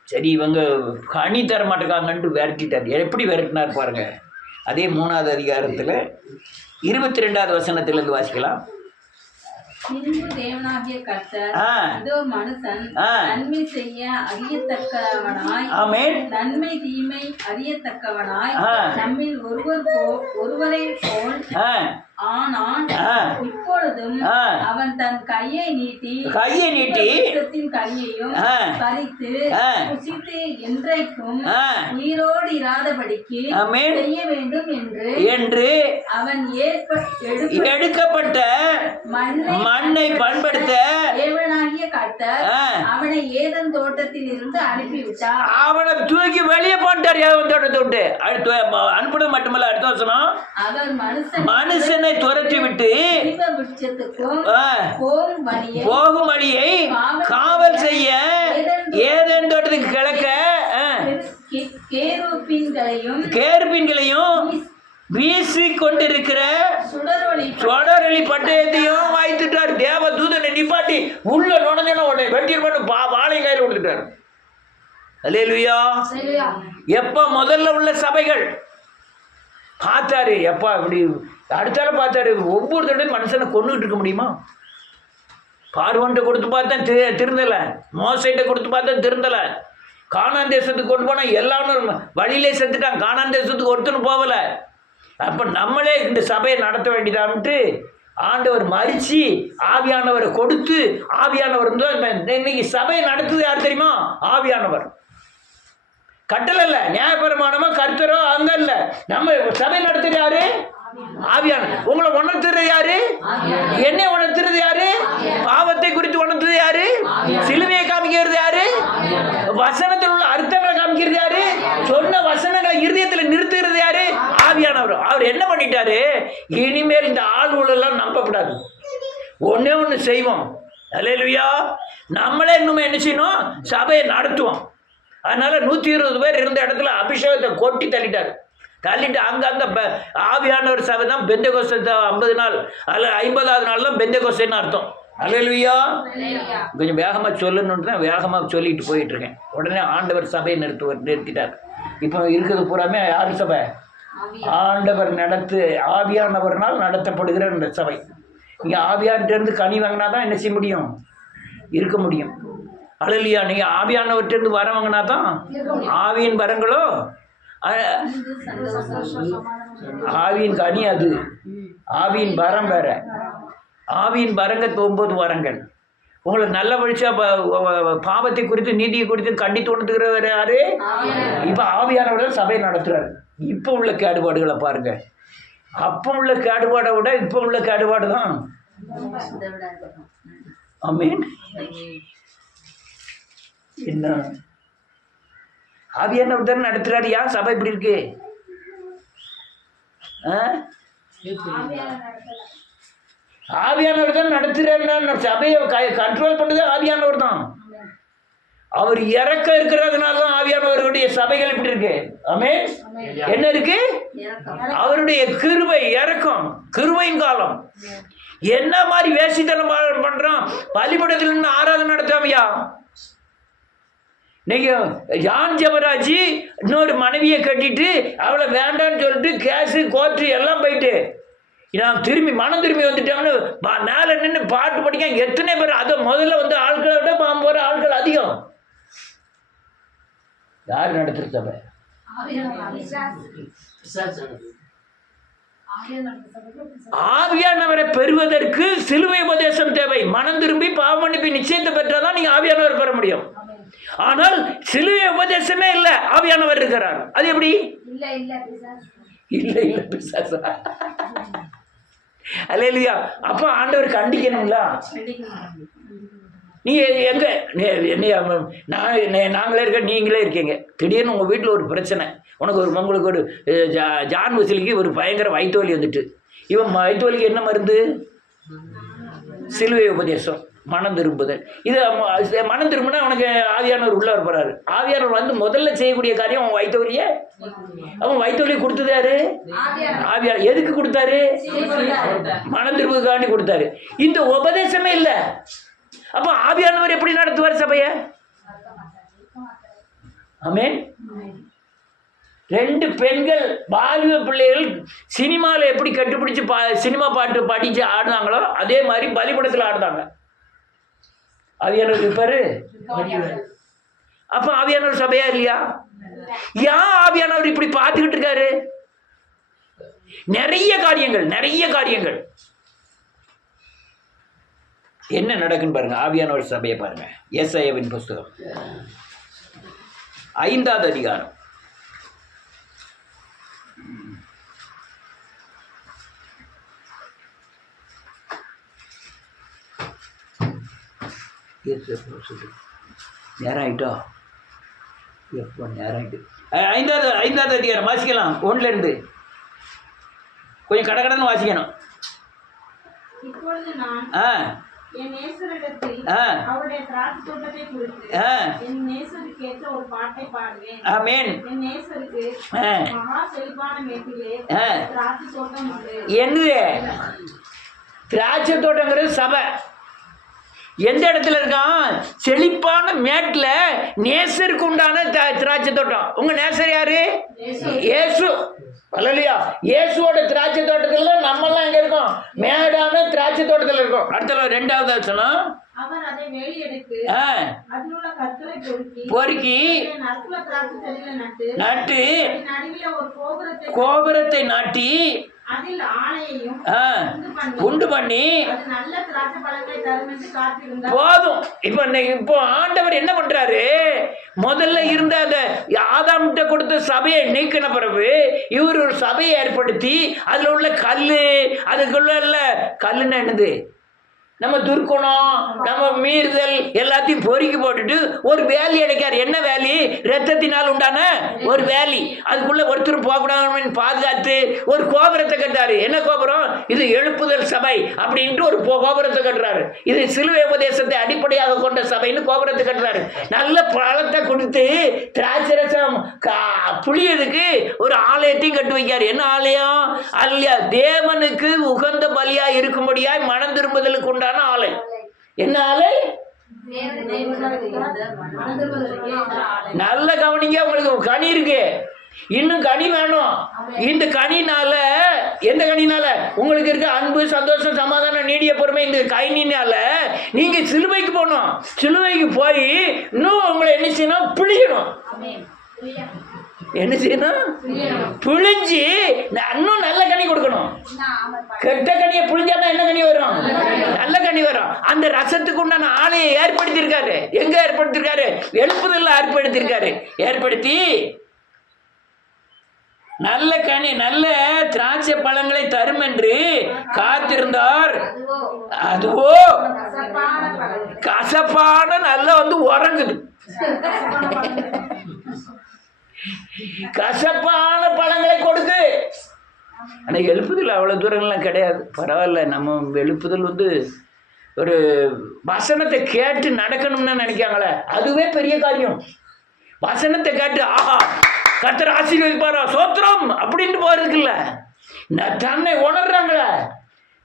சரி, இவங்க கனி தர மாட்டேங்காங்கன்ட்டு விரட்டிட்டார். எப்படி விரட்டினார் பாருங்க. அதே 3வது அதிகாரத்தில் 22வது வசனத்திலிருந்து வாசிக்கலாம். பின்பு தேவனாகிய கர்த்தர் இதோ மனுஷன் நன்மை செய்ய அறியத்தக்கவனாய், நன்மை தீமை அறியத்தக்கவனாய் நம்மில் ஒருவரை போல் ஆனான். இப்பொழுதும் அவன் தன் கையை நீட்டி கனியையும் பறித்து புசித்து என்றைக்கும் உயிரோடு இராதபடிக்கு செய்ய வேண்டும் என்று அவன் எடுக்கப்பட்ட மண்ணை பண்படுத்த தேவனாகிய கர்த்தர் அவனை ஏதன் தோட்டத்தில் இருந்து அனுப்பிவிட்டார். அவனை தூக்கி வெளியே போட்டார். ஏதன் தோட்டத்தை விட்டு அனுப்பினது மட்டுமல்ல, அடுத்த வசனம், அவர் மனுஷனை துரத்தி விட்டு போகும் வழியை காவல் செய்ய ஏதேன் தோட்டத்துக்கு கிழக்க கேருபீன்களையும் வீசி கொண்டிருக்கிற சுடரொளி பட்டயத்தையும் வாய்த்துட்டார். தேவ தூதனை நிப்பாட்டி உள்ள நுழைஞ்சன உடனே வெட்டிட்டு வாழை கையில் கொடுத்துட்டார். அல்லேலூயா. எப்ப முதல்ல உள்ள சபைகள் பார்த்தாரு, எப்பா இப்படி அடுத்தால பார்த்தாரு. ஒவ்வொரு தடையும் மனுஷனை கொண்டுகிட்டு இருக்க முடியுமா? பார்வன்ட்ட கொடுத்து பார்த்தேன் திருந்தலை, மோசைட்ட கொடுத்து பார்த்தேன் திருந்தலை, கானான் தேசத்துக்கு கொண்டு போனால் எல்லாரும் வழியிலே செத்துட்டான், கானான் தேசத்துக்கு ஒருத்தனும் போகலை. அப்போ நம்மளே இந்த சபையை நடத்த வேண்டியதான்ட்டு ஆண்டவர் மறித்து ஆவியானவரை கொடுத்து, ஆவியானவர் இன்னைக்கு சபையை நடத்துது யார் தெரியுமா? ஆவியானவர். கட்டளை இல்ல, நியாயப்பிரமாணமோ கர்த்தரோ அங்க இல்ல. நம்ம சபை நடத்துறது யாரு? ஆவியான. உங்களை உணர்த்துறது யாரு? என்ன உணர்த்துறது யாரு? பாவத்தை குறித்து உணர்த்துறது யாரு? சிலுவையை காமிக்கிறது யாரு? வசனத்தில் உள்ள அர்த்தங்களை காமிக்கிறது யாரு? சொன்ன வசனங்களை இருதயத்தில் நிறுத்துகிறது யாரு? ஆவியானவர். அவர் என்ன பண்ணிட்டாரு? இனிமேல் இந்த ஆள்களெல்லாம் நம்பக்கூடாது, ஒன்னே ஒன்று செய்வோம். அல்லேலூயா. நம்மளே இன்னுமே என்ன செய்யணும்? சபையை நடத்துவோம். அதனால 120 பேர் இருந்த இடத்துல அபிஷேகத்தை கொட்டி தள்ளிட்டார். தள்ளிட்டு அங்கங்க ஆவியானவர் சபை தான் பெந்தெகோஸ்தே. 50 நாள் அல்ல 50வது நாள் தான் பெந்தெகோஸ்தேன்னு அர்த்தம். அல்லேலூயா. கொஞ்சம் வேகமாக சொல்லணும்னு தான் வேகமாக சொல்லிட்டு போயிட்டு இருக்கேன். உடனே ஆண்டவர் சபையை நிறுத்திட்டார். இப்போ இருக்கிறது பூராமே யார் சபை? ஆண்டவர் ஆவியானவர்னால் நடத்தப்படுகிற இந்த சபை. இங்கே ஆவியான்ட்டு கனி வாங்கினா தான் என்ன செய்ய முடியும்? இருக்க முடியும். அல்லேலூயா. நீங்கள் ஆவியானவர்கிட்ட வர வாங்கினா தான் ஆவியின் வரங்களோ. ஆவியின் கனி அது, ஆவியின் வரம் வேற. ஆவியின் வரங்க 9 வரங்கள். உங்களை நல்ல வழிச்சா பாவத்தை குறித்து நீதியை குறித்து கண்டித்து உணர்த்துகிறவர் யாரு? இப்ப ஆவியானவர் சபையை நடத்துறாரு. இப்ப உள்ள கேடுபாடுகளை பாருங்க. அப்ப உள்ள கேடுபாடை விட இப்ப உள்ள கேடுபாடு தான். ஆமென். என்ன ஆவியானவர் தான் நடத்துறாரு. யார் சபை இப்படி இருக்கு? ஆவியானவர் தான் நடத்துறாரு. சபையை கண்ட்ரோல் பண்ணது ஆவியானவர் தான். அவர் இறக்க இருக்கிறதுனால தான் ஆவியானவருடைய சபைகள் இப்படி இருக்கு. ஆமென். என்ன இருக்கு? அவருடைய கிருபை, இறக்கம், கிருபையின் காலம். என்ன மாதிரி வேசித்தனம் பண்றோம்? பலிபடத்தில் இருந்து ஆராதனை நடத்தாமையா? நீங்க ஜான் ஜெபராஜி இன்னொரு மனைவியை கட்டிட்டு அவளை வேண்டான்னு சொல்லிட்டு கேஸு கோர்ட்டு எல்லாம் போயிட்டு நான் மனம் திரும்பி வந்துட்டாங்கன்னு மேலே நின்று பாட்டு படிக்க எத்தனை பேர்? அதை முதல்ல வந்து ஆட்களை விட போகிற ஆட்கள் அதிகம். யார் நடத்துற சபை? ஆவியானவரை பெறுவதற்கு சிலுவை உபதேசம் தேவை. மனம் திரும்பி பாவ மன்னிப்பு நிச்சயத்தை பெற்றாதான் நீங்க ஆவியானவர் பெற முடியும். ஆனால் சிலுவை உபதேசமே இல்ல, ஆவியானவர் இருக்கிறார். அது எப்படி? இல்ல இல்ல பிசாசு. அல்லேலூயா. அப்ப ஆண்டவர் கண்டிக்கணும்ல. நீ எங்க நாங்களே இருக்க, நீங்களே இருக்கீங்க. திடீர்னு உங்க வீட்டில் ஒரு பிரச்சனை, உங்களுக்கு ஒரு ஜான் வசூலிக்கு ஒரு பயங்கர வயிற்று வலி வந்துட்டு, இவன் வயிற்று வலிக்கு என்ன மருந்து? சிலுவை உபதேசம், மனம் திரும்புதல். இது மனம் திரும்பினா அவனுக்கு ஆவியானவர் உள்ள போறாரு. ஆவியானவர் வந்து முதல்ல செய்யக்கூடிய காரியம் அவன் வயிற்று வலியை, அவன் வயிற்று வலியை கொடுத்தது யாரு? ஆவியானவர். எதுக்கு கொடுத்தாரு? மனம் திரும்புக்காண்டி கொடுத்தாரு. இந்த உபதேசமே இல்லை. அப்ப ஆவியானவர் எப்படி நடத்துவார் சபையை? ஆமென். 2 பெண்கள் வாலிப பிள்ளைகள் சினிமாவில் எப்படி கட்டுப்பிடிச்சு சினிமா பாட்டு படிச்சு ஆடுனாங்களோ அதே மாதிரி பலிபடத்தில் ஆடுனாங்க. ஆவியானவர் இருப்பாரு. அப்ப ஆவியானவர் சபையா இல்லையா? ஏன் ஆவியானவர் இப்படி பார்த்துக்கிட்டு இருக்காரு? நிறைய காரியங்கள் என்ன நடக்குன்னு பாருங்க. ஆவியானவர் சபையை பாருங்க. ஏசாயாவின் புஸ்தகம் 5வது அதிகாரம். நேரம் ஆயிட்டோ? எப்போ நேரம் ஆயிட்டு? 5வது அதிகாரம் வாசிக்கலாம். 1ல இருந்து கொஞ்சம் கடகடன்னு வாசிக்கணும். இப்பொழுது நான் என் நேசரிடத்தில் அவருடைய திராட்சை தோட்டத்தை குறித்து என் நேசருக்கு ஏற்ற ஒரு பாட்டை பாடுவேன். ஆமென். என் நேசருக்கு மகா செழிப்பான மேட்டிலே திராட்சை தோட்டம் உண்டு. என்னது திராட்சை தோட்டங்கிறது சபை. எந்த இடத்துல இருக்கான்? செழிப்பான மேட்டில் நேசருக்கு உண்டான திராட்சை தோட்டம். உங்க நேசர் யாரு? இயேசு. அல்லேலூயா. இயேசுவோட திராட்சை தோட்டத்தில் தான் நம்மெல்லாம் எங்க இருக்கோம்? மேடான திராட்சை தோட்டத்தில் இருக்கோம். அடுத்த 2வது வசனம். அவர் அதை வேலியெடுத்து ஆ, அதில் உள்ள கற்களை பொறுக்கி அதை நற்குல திராட்சை செடியில நட்டு நட்டு அதன் நடுவிலே ஒரு கோபுரத்தை நாட்டி அதில் ஆணையையும் ஆ, உண்டு பண்ணி அது நல்ல திராட்சை பழங்களை தரும் என்று காத்திருந்தார். போதும். இப்போ ஆண்டவர் என்ன பண்றாரு, முதல்ல இருந்த அந்த ஆதாம்கிட்ட கொடுத்த சபையை நீக்கின பிறகு இவர் ஒரு சபையை ஏற்படுத்தி அதுல உள்ள கல்லு, அதுக்குள்ள கல்லுன்னு என்னது, நம்ம துர்க்குணம், நம்ம மீறுதல் எல்லாத்தையும் பொறுக்கி போட்டுட்டு ஒரு வேலி அடைக்கார். என்ன வேலி? ரத்தத்தினால் உண்டான ஒரு வேலி. அதுக்குள்ள ஒருத்தர் போகக்கூடாதுன்னு பாதுகாத்து ஒரு கோபுரத்தை கட்டாரு. என்ன கோபுரம்? இது எழுப்புதல் சபை அப்படின்ட்டு ஒரு கோபுரத்தை கட்டுறாரு. இது சிலுவை உபதேசத்தை அடிப்படையாக கொண்ட சபைன்னு கோபுரத்தை கட்டுறாரு. நல்ல பழத்தை கொடுத்து திராட்சரசம் புளியதுக்கு ஒரு ஆலயத்தையும் கட்டு வைக்காரு. என்ன ஆலயம்? அல்லையா, தேவனுக்கு உகந்த பலியா இருக்கும்படியாய் மனம் திரும்புதலுக்கு உண்டான ஆலை. என்ன ஆலை? நல்ல கவனிங்க, உங்களுக்கு கனி இருக்கு, இன்னும் கனி வேணும். இந்த கனினால, எந்த கனினால? உங்களுக்கு இருக்க அன்பு, சந்தோஷம், சமாதானம், நீடிய பொறுமை, இந்த கனினால நீங்க சிலுவைக்கு போகணும். சிலுவைக்கு போய் இன்னும் உங்களை என்ன செய்யணும்? பிழியணும். என்ன செய்யணும்? புழிஞ்சு இன்னும் நல்ல கனி கொடுக்கணும். கெட்ட கனியை புழிஞ்சாதான் என்ன கனி வரும்? நல்ல கனி வரும். அந்த ரசத்துக்கு உண்டான ஆலையை ஏற்படுத்தியிருக்காரு. எங்க ஏற்படுத்தியிருக்காரு? எழுப்புதல்ல ஏற்படுத்தியிருக்காரு. ஏற்படுத்தி நல்ல கனி, நல்ல திராட்சை பழங்களை தரும் என்று காத்திருந்தார். அதுவோ கசப்பான நல்ல உறங்குது. கசப்பான பழங்களை கொடுத்து. ஆனால் எழுப்புதல் அவ்வளோ தூரங்கள்லாம் கிடையாது. பரவாயில்ல, நம்ம எழுப்புதல் ஒரு வசனத்தை கேட்டு நடக்கணும்னு நினைக்காங்களே, அதுவே பெரிய காரியம். வசனத்தை கேட்டு ஆஹா கர்த்தர் ஆசீர்வதிப்பாரா சோத்திரம் அப்படின்ட்டு போறதுக்குல்ல, தன்னை உணர்றாங்களே,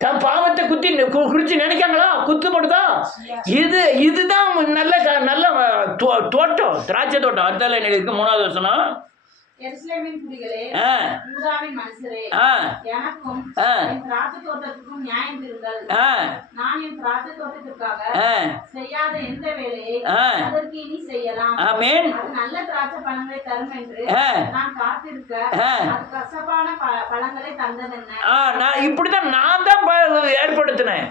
தன் பாவத்தை குறிச்சு நினைக்காங்களா? குத்துப்படுதா? இதுதான் நல்ல தோட்டம், திராட்சை தோட்டம். அடுத்தால என்ன இருக்கு? 3வது வசனம். எருசலேமின் குடிகளே, யூதாவின் மனுஷரே, எனக்கும் என் திராட்சை தோட்டத்துக்கும் நியாயம் தீருங்கள். நான் என் திராட்சை தோட்டத்திற்காக செய்யாத எந்த வேலையை அதற்கு இனி செய்யலாம். அது நல்ல திராட்சை பழங்களை தரும் என்று நான் காத்திருக்க அது கசப்பான பழங்களை தந்ததென்ன? நான் இப்படிதான் நான் தான் ஏற்படுத்தினேன்.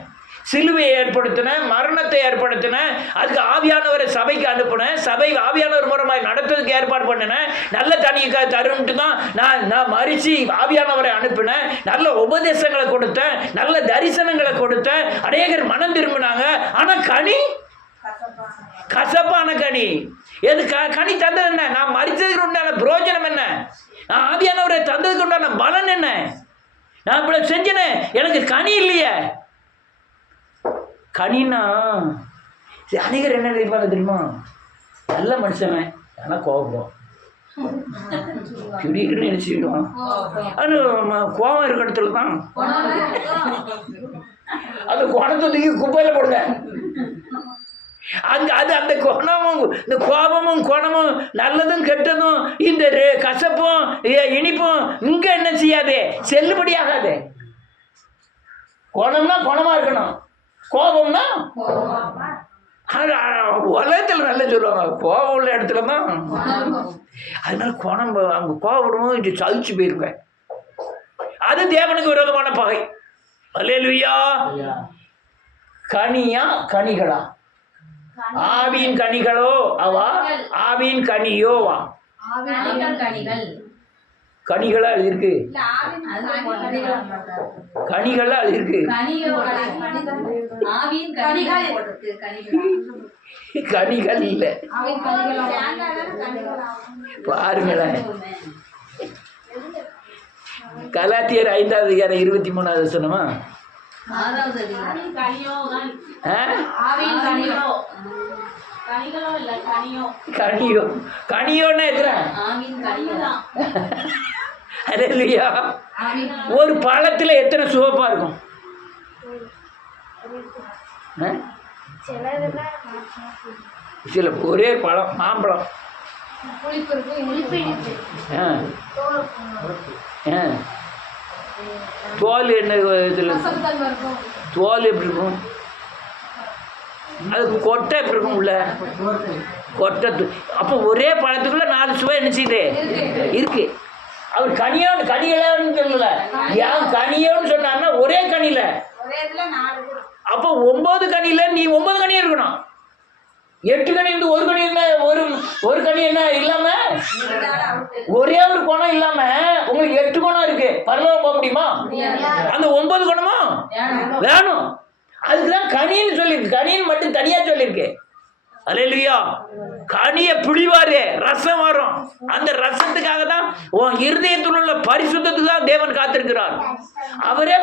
சிலுவையை ஏற்படுத்தினேன், மரணத்தை ஏற்படுத்தினேன், அதுக்கு ஆவியானவரை சபைக்கு அனுப்பினேன், சபை ஆவியானவர் மூலமாக நடத்துறதுக்கு ஏற்பாடு பண்ணினேன். நல்ல தனியை தருன்ட்டு தான் நான் மறிச்சு ஆவியானவரை அனுப்பினேன். நல்ல உபதேசங்களை கொடுத்தேன், நல்ல தரிசனங்களை கொடுத்தேன், அநேகர் மனம் திரும்பினாங்க. ஆனால் கனி கசப்பான கனி. எது கனி தந்தது என்ன? நான் மறித்ததுக்கு உண்டான பிரயோஜனம் என்ன? நான் ஆவியானவரை தந்ததுக்கு உண்டான பலன் என்ன? நான் இப்படி செஞ்சேனே, எனக்கு கனி இல்லையே. கனினா அநேகர் என்ன நினைப்பாங்க தெரியுமா? நல்ல மனுஷன், ஆனால் கோபம் திடீர்னு நினைச்சுக்கிடுவான். அது கோபம் இருக்க இடத்துல தான் அந்த குணத்தை தூக்கி குப்பையில் போடுங்க. அந்த குணமும் இந்த கோபமும் குணமும் நல்லதும் கெட்டதும் இந்த கசப்பும் இனிப்பும் இங்க என்ன செய்யாதே, செல்லுபடி ஆகாது. குணம்னா குணமா இருக்கணும், கோபம்னா உலகத்தில் நல்லா சொல்லுவாங்க, கோபம் உள்ள இடத்துல தான். அதனால குணம் அவங்க கோபப்படும்போது சலிச்சு போயிருங்க. அது தேவனுக்கு விரோதமான பகை. அல்லேலூயா. கனியா கனிகளா? ஆவியின் கனிகளோ அவா, ஆவியின் கனியோவா? கனிகளா எழுதிருக்கு, கனிகளா எழுதிருக்கு. கனிகள் இல்ல, பாருங்களேன். கலாத்தியர் 5வது அதிகாரம் 23வது வசனமா? கனியோ, கனியோன்னா எத்தனை? அல்லேலூயா. ஒரு பழத்துல எத்தனை சுவப்பா இருக்கும்? சில ஒரே பழம், மாம்பழம், தோல் என்ன இதில் தோல் எப்படி இருக்கும்? அது கொட்டை எப்படி இருக்கும் உள்ள கொட்டை. அப்போ ஒரே பழத்துக்குள்ள 4 சுவை என்ன செய்யுது இருக்கு. அவர் கனியலான்னு சொல்லல, ஏன் கனியோன்னு சொன்னாங்கன்னா ஒரே கனியில. அப்போ 9 கனியில நீ 9 கனி இருக்கணும். 8 கனி இருந்து ஒரு கனி ஒரு கனி என்ன இல்லாம ஒரே ஒரு குணம் இல்லாம உங்களுக்கு 8 குணம் இருக்கு, பரலோகம் போக முடியுமா? அந்த 9 குணமும் வேணும். அதுக்குதான் கனின்னு சொல்லியிருக்கு, கனின்னு மட்டும் தனியா சொல்லியிருக்கு. அல்லேலூயா. கனியை பிழிவாரு, ரசம் வரும். அந்த ரசத்துக்காக தான் உன் இருதயத்தில் உள்ள பரிசுத்தத்துக்கு தான் தேவன் காத்திருக்கிறார். அவரே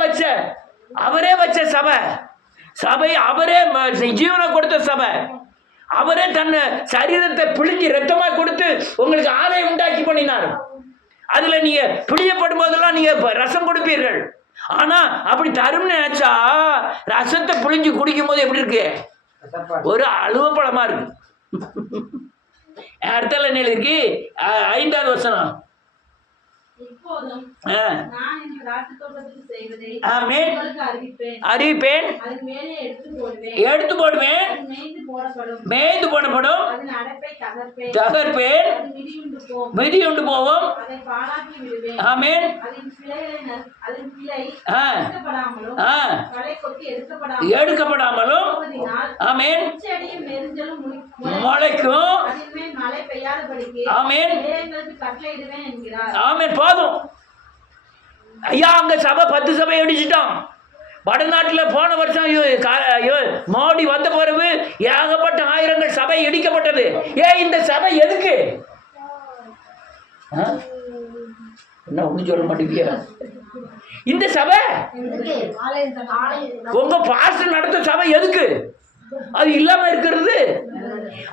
வச்ச சபை அவரே ஜீவனை கொடுத்த சபை, அவரே தன்னை சரீரத்தை பிழிஞ்சு ரத்தமா கொடுத்து உங்களுக்கு ஆலயம் உண்டாக்கி பண்ணினார். அதுல நீங்க பிழியப்படும் போதெல்லாம் நீங்க ரசம் கொடுப்பீர்கள். ஆனா அப்படி தரும்னு நினைச்சா ரசத்தை பிழிஞ்சு குடிக்கும் போது எப்படி இருக்கு? ஒரு அழுவப்பழமா இருக்கு. அடுத்தல என்ன இருக்கு? 5வது வசனம். இப்போதும் நான் என் திராட்சைத்தோட்டத்துக்கு செய்வதை உங்களுக்கு அறிவிப்பேன். எடுத்து போடுவேன். மேய்ந்து போடப்படும். தகர்ப்பேன். மிதியுண்டு போவோம். ஆமென். எடுக்கப்படாமலும் ஆமென் முளைக்கும். ஆமென் ஆமென். போதும் ஐயா. அங்க சபை 10 சபை அடிச்சுட்டான். வடநாட்டில் போன வருஷம் மோடி வந்த பிறகு ஏகப்பட்ட ஆயிரங்கள் சபை இடிக்கப்பட்டது. இந்த சபை எதுக்கு? என்ன ஒன்றும் சொல்ல மாட்டேங்கிய? இந்த சபை உங்க பாஸ்டர் நடத்த சபை எதுக்கு? அது இல்லாம இருக்கிறது.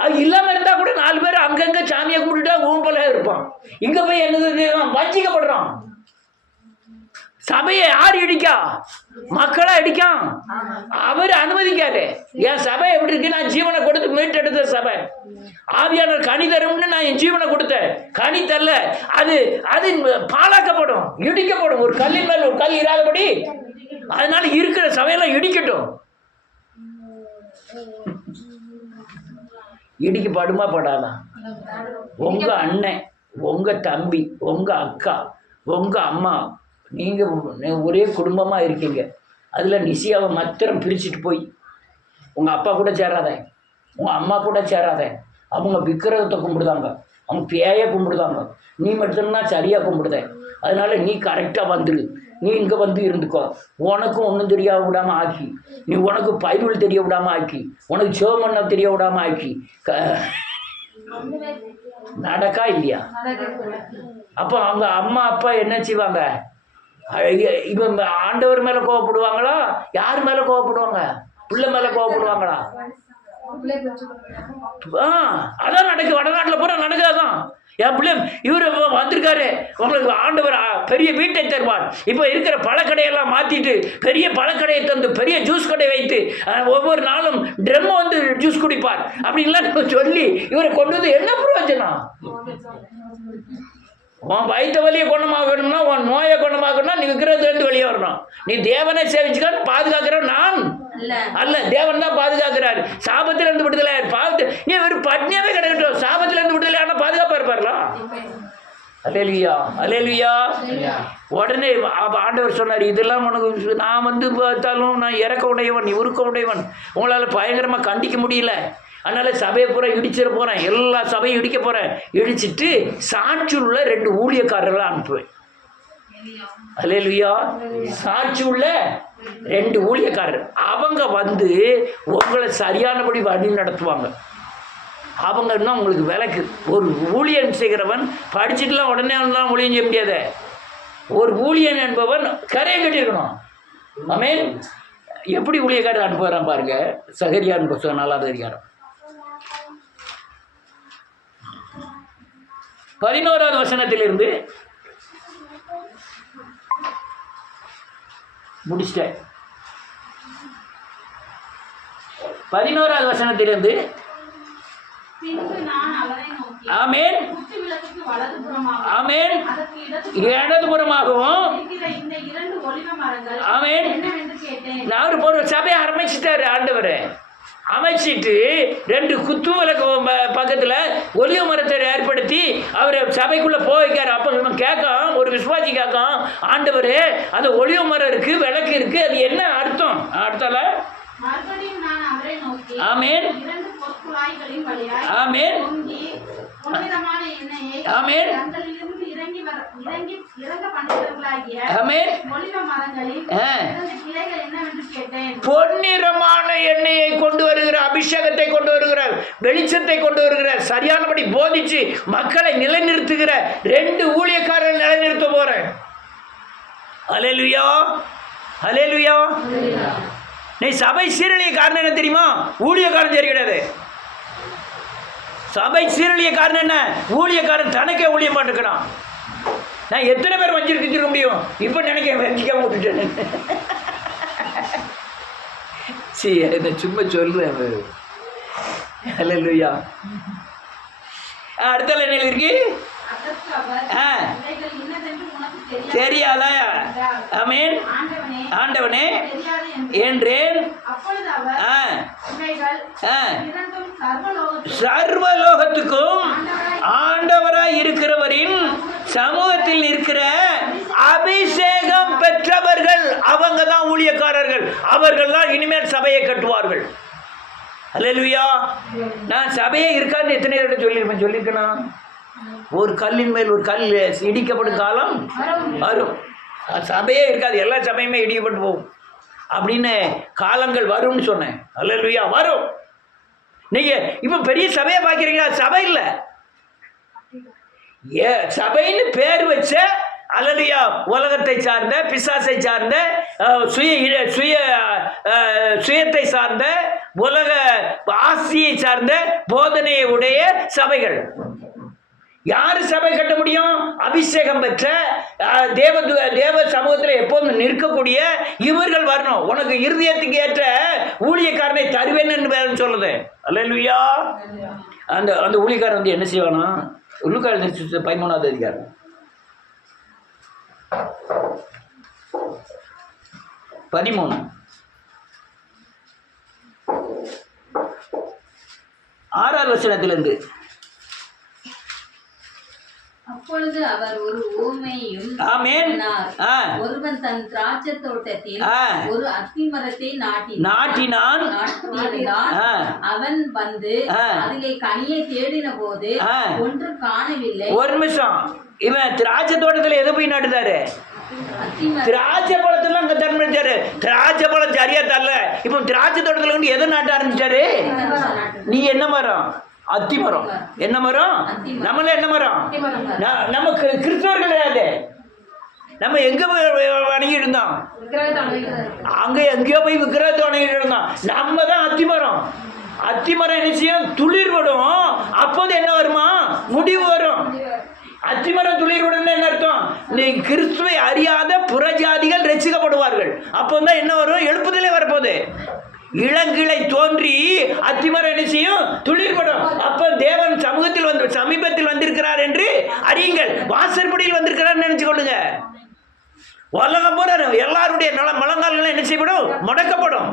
அது இல்லாம இருந்தா கூட 4 பேர் அங்கங்க சாமியை கூப்பிட்டுட்டா ஊம்பல இருப்பான். இங்க போய் என்னது வஞ்சிக்கப்படுறான். சபையை யார் இடிக்கா? மக்களா இடிக்கான். அவர் அனுமதிக்காரு. என் சபை எப்படி இருக்கு? நான் ஜீவனை கொடுத்து மீட்டெடுத்த சபை. ஆவியானவர் கனி தரும்னு நான் என் ஜீவனை கொடுத்தேன். கனி தரல, அது பாழாக்கப்படும், இடிக்கப்படும். ஒரு கல்லின் மேல் ஒரு கல் இராதபடி. அதனால இருக்கிற சபையெல்லாம் இடிக்கட்டும். இடிக்கப்படுமா படாதா? உங்க அண்ணன், உங்க தம்பி, உங்க அக்கா, உங்க அம்மா, நீங்க ஒரே குடும்பமா இருக்கீங்க. அதுல நிசியாவை மாத்திரம் பிரிச்சுட்டு போய் உங்க அப்பா கூட சேராத, உங்க அம்மா கூட சேராத. அவங்க விக்கிரகத்தை கும்பிடுதாங்க, அவங்க பேயை கும்பிடுதாங்க. நீ மட்டும்தான் சரியா கும்பிடுத. அதனால நீ கரெக்டா வந்துடு. நீ இங்கே வந்து இருந்துக்கோ. உனக்கும் ஒன்றும் தெரிய விடாமல் ஆக்கி, நீ உனக்கு பைபிள் தெரிய விடாமல் ஆக்கி, உனக்கு சிவமண்ண தெரிய விடாமல் ஆக்கி நடக்கா இல்லையா? அப்போ அவங்க அம்மா அப்பா என்ன செய்வாங்க? இவன் ஆண்டவர் மேலே கோவப்படுவாங்களா? யார் மேலே கோவப்படுவாங்க? பிள்ளை மேலே கோவப்படுவாங்களா? அதான் நடக்கு. வடநாட்டில் பூரா நடக்காதான். என் பிள்ளை இவர் வந்திருக்காரு, உங்களுக்கு ஆண்டவர் பெரிய வீட்டை தருவார். இப்போ இருக்கிற பழக்கடையெல்லாம் மாற்றிட்டு பெரிய பழக்கடையை தந்து பெரிய ஜூஸ் கடை வைத்து ஒவ்வொரு நாளும் ட்ரம் வந்து ஜூஸ் குடிப்பார் அப்படின்லாம் சொல்லி இவரை கொண்டு வந்து என்ன பிரயோஜனம்? உன் வயிற்று வலியை குணமாகணும்னா, உன் நோயை குணமாகணும்னா நீ விக்கிரகத்துலேருந்து வெளியே வரணும். நீ தேவனை சேவிச்சுக்கான்னு பாதுகாக்கிற நான் அல்ல, தேவன் தான் பாதுகாக்கிறாரு. சாபத்திலிருந்து விடுதலை பாவத்து நீ ஒரு பட்னியாவே கிடைக்கட்டும். சாபத்திலிருந்து விடுதலை ஆனால் பாதுகாப்பாக இருப்பார்களா? அல்லேலூயா, அல்லேலூயா. உடனே ஆண்டவர் சொன்னார், இதெல்லாம் உனக்கு நான் வந்து பார்த்தாலும் நான் இறக்க உடையவன், நீ உருக்க உடையவன், உங்களால் பயங்கரமாக கண்டிக்க முடியல. அதனால் சபையை பூரா இடிச்சிட போகிறேன், எல்லா சபையும் இடிக்க போகிறேன். இடிச்சிட்டு சாட்சி உள்ள 2 ஊழியக்காரர்களை அனுப்புவேன். அல்லேலூயா. சாட்சி உள்ள 2 ஊழியக்காரர், அவங்க வந்து உங்களை சரியானபடி வழி நடத்துவாங்க. அவங்கன்னா உங்களுக்கு விளக்கு. ஒரு ஊழியன் செய்கிறவன் படிச்சுட்டுலாம் உடனே தான் ஊழியம் செய்ய முடியாத. ஒரு ஊழியன் என்பவன் கரையை கட்டியிருக்கணும். ஆமென். எப்படி ஊழியக்காரர் அனுப்புகிறான் பாருங்க. சகரியான் புத்தகம் 4வது அதிகாரம் 11வது வசனத்திலிருந்து முடிச்சிட்டேன். 11வது வசனத்திலிருந்து ஆமென் ஆமென் இடதுபுறமாகவும் ஆமென். நான் ஒரு சபையை ஆரம்பிச்சுட்டாரு ஆண்டவர். அமைச்சிட்டு 2 குத்து விளக்கு பக்கத்தில் ஒலிவ மரத்தை ஏற்படுத்தி அவரை சபைக்குள்ளே போய்க்காரு. அப்போ இவன் கேட்கும், ஒரு விசுவாசி கேட்கும், ஆண்டவரே அந்த ஒலிவ மரம் இருக்கு, விளக்கு இருக்கு, அது என்ன அர்த்தம்? அர்த்தம்ல மறுபடியும் நான் அவரை நோக்கி, ஆமென், 2 பொற்குழாய்களின் வழியாய் ஆமென், பொங்கி புனிதமான எண்ணெயை ஆமென், தங்களிலிருந்து இறங்க பண்ணுகிறவர்களாகிய ஆமென், ஒலிவ மரங்களில் 2 கிளைகள் என்னவென்று கேட்டேன். பொன்னிறமான எண்ணெயை கொண்டு வருகிற, அபிஷேகத்தை கொண்டு வருகிறார், வெளிச்சத்தை கொண்டு வருகிறார், சரியானபடி போதிச்சு மக்களை நிலைநிறுத்துகிற 2 ஊழியக்காரர்கள் நிலைநிறுத்த போறேன். ஹல்லேலூயா, ஹல்லேலூயா. நீ சபை சீரழிய காரணம் என்ன தெரியுமா? ஊழியக்காரன் சரி கிடையாது. சபை சீரழிய காரணம் என்ன? ஊழியக்காரன் தனக்கே ஊழியம் பண்ணிருக்கிறான். நான் எத்தனை பேர் வஞ்சிருக்க முடியும்? இப்போ நினைக்க வஞ்சிக்காம விட்டுட்டேன். சரி, என்ன சும்மா சொல்றேன். ஹல்லேலூயா. அடுத்த என்ன இருக்கு? அதற்கு அவர், இவைகள் இன்னதென்று உனக்கு தெரியாதா? ஆமென். ஆண்டவனே தெரியாது என்றேன். அப்பொழுது அவர், இவைகள் இரண்டும் சர்வலோகத்துக்கும் ஆண்டவராய் இருக்கிறவரின் சமூகத்தில் இருக்கிற அபிஷேகம் பெற்றவர்கள், அவங்க தான் ஊழியக்காரர்கள். அவர்கள் தான் இனிமேல் சபையை கட்டுவார்கள். ஹல்லேலூயா. நான் சபையே இருக்கான்னு எத்தனை தடவை சொல்லியிருக்கேன். ஒரு கல்லின் மேல் ஒரு கல் இடிக்கப்படும் காலம் வரும். சபையே இருக்காது, எல்லா சபையுமே இடிக்கப்பட்டு போகும் அப்படின்னு காலங்கள் வரும்னு சொன்னேன். ஹல்லேலூயா, வரும். நீங்க இப்ப பெரிய சபையை பார்க்கிறீங்களா? சபை இல்லை, சபைன்னு பேர் வச்ச அல்லையா உலகத்தை சார்ந்த, பிசாசை சார்ந்த, சுயத்தை சார்ந்த, உலக ஆசியை சார்ந்த போதனையை உடைய சபைகள். யாரு சபை கட்ட முடியும்? அபிஷேகம் பெற்ற தேவ சமூகத்தில் எப்போதும் நிற்கக்கூடிய இவர்கள் வரணும். உனக்கு இருதயத்துக்கு ஏற்ற ஊழியக்காரனை தருவேன் என்று சொல்லுது. அல்லேலூயா. அந்த ஊழியக்காரன் வந்து என்ன செய்வானா? லூக்கா 13வது அதிகாரம் 13 6வது வசனத்திலிருந்து. அப்பொழுது அவர் ஒரு உவமையையும் சொன்னார். ஒருவன் தன் திராட்சை தோட்டத்தில் ஒரு அத்தி மரத்தை நாட்டினான். அவன் வந்து அதிலே கனியை தேடின போது ஒன்று காணவில்லை. ஒரு நிமிஷம், இவன் திராட்சை தோட்டத்தில் எதை போய் நட்டுதாரு? திராட்சை பழத்துல அங்க தன்மைச்சாரு. திராட்சை பழம் சரியா தரல. இப்போ திராட்சை தோட்டத்துல வந்து எதை நாட்ட ஆரம்பிச்சாரு? நீ என்ன மரம்? அத்தி மரம். என்ன மரம்? நம்மள என்ன மரம்? நமக்கு கிறிஸ்தவர்கள் கிடையாது. நம்ம எங்க வணங்கிட்டு இருந்தோம்? அங்க எங்கேயோ போய் விக்கிரகத்தை வணங்கிட்டு இருந்தோம். நம்ம தான் அத்தி மரம். அத்தி மரம் என்ன செய்யும்? துளிர் விடும். அப்போது என்ன வருமா? முடிவு வரும். அத்திமரம் துளிர்வுடன் என்ன அர்த்தம்? நீ கிறிஸ்துவை அறியாத புறஜாதிகள் ரட்சிக்கப்படுவார்கள். அப்போ தான் என்ன வரும்? எழுப்புதலே வரப்போகுது. இளங்கிளை தோன்றி அத்திமரம் என்ன செய்யும்? துளிர்படும். அப்ப தேவன் சமூகத்தில் சமீபத்தில் வந்திருக்கிறார் என்று அறியுங்கள். வாசற்படியில் வந்திருக்கிறார் நினைச்சு கொள்ளுங்க. உலகம் போற எல்லாருடைய முழங்கால்களும் என்ன செய்யப்படும்? முடக்கப்படும்.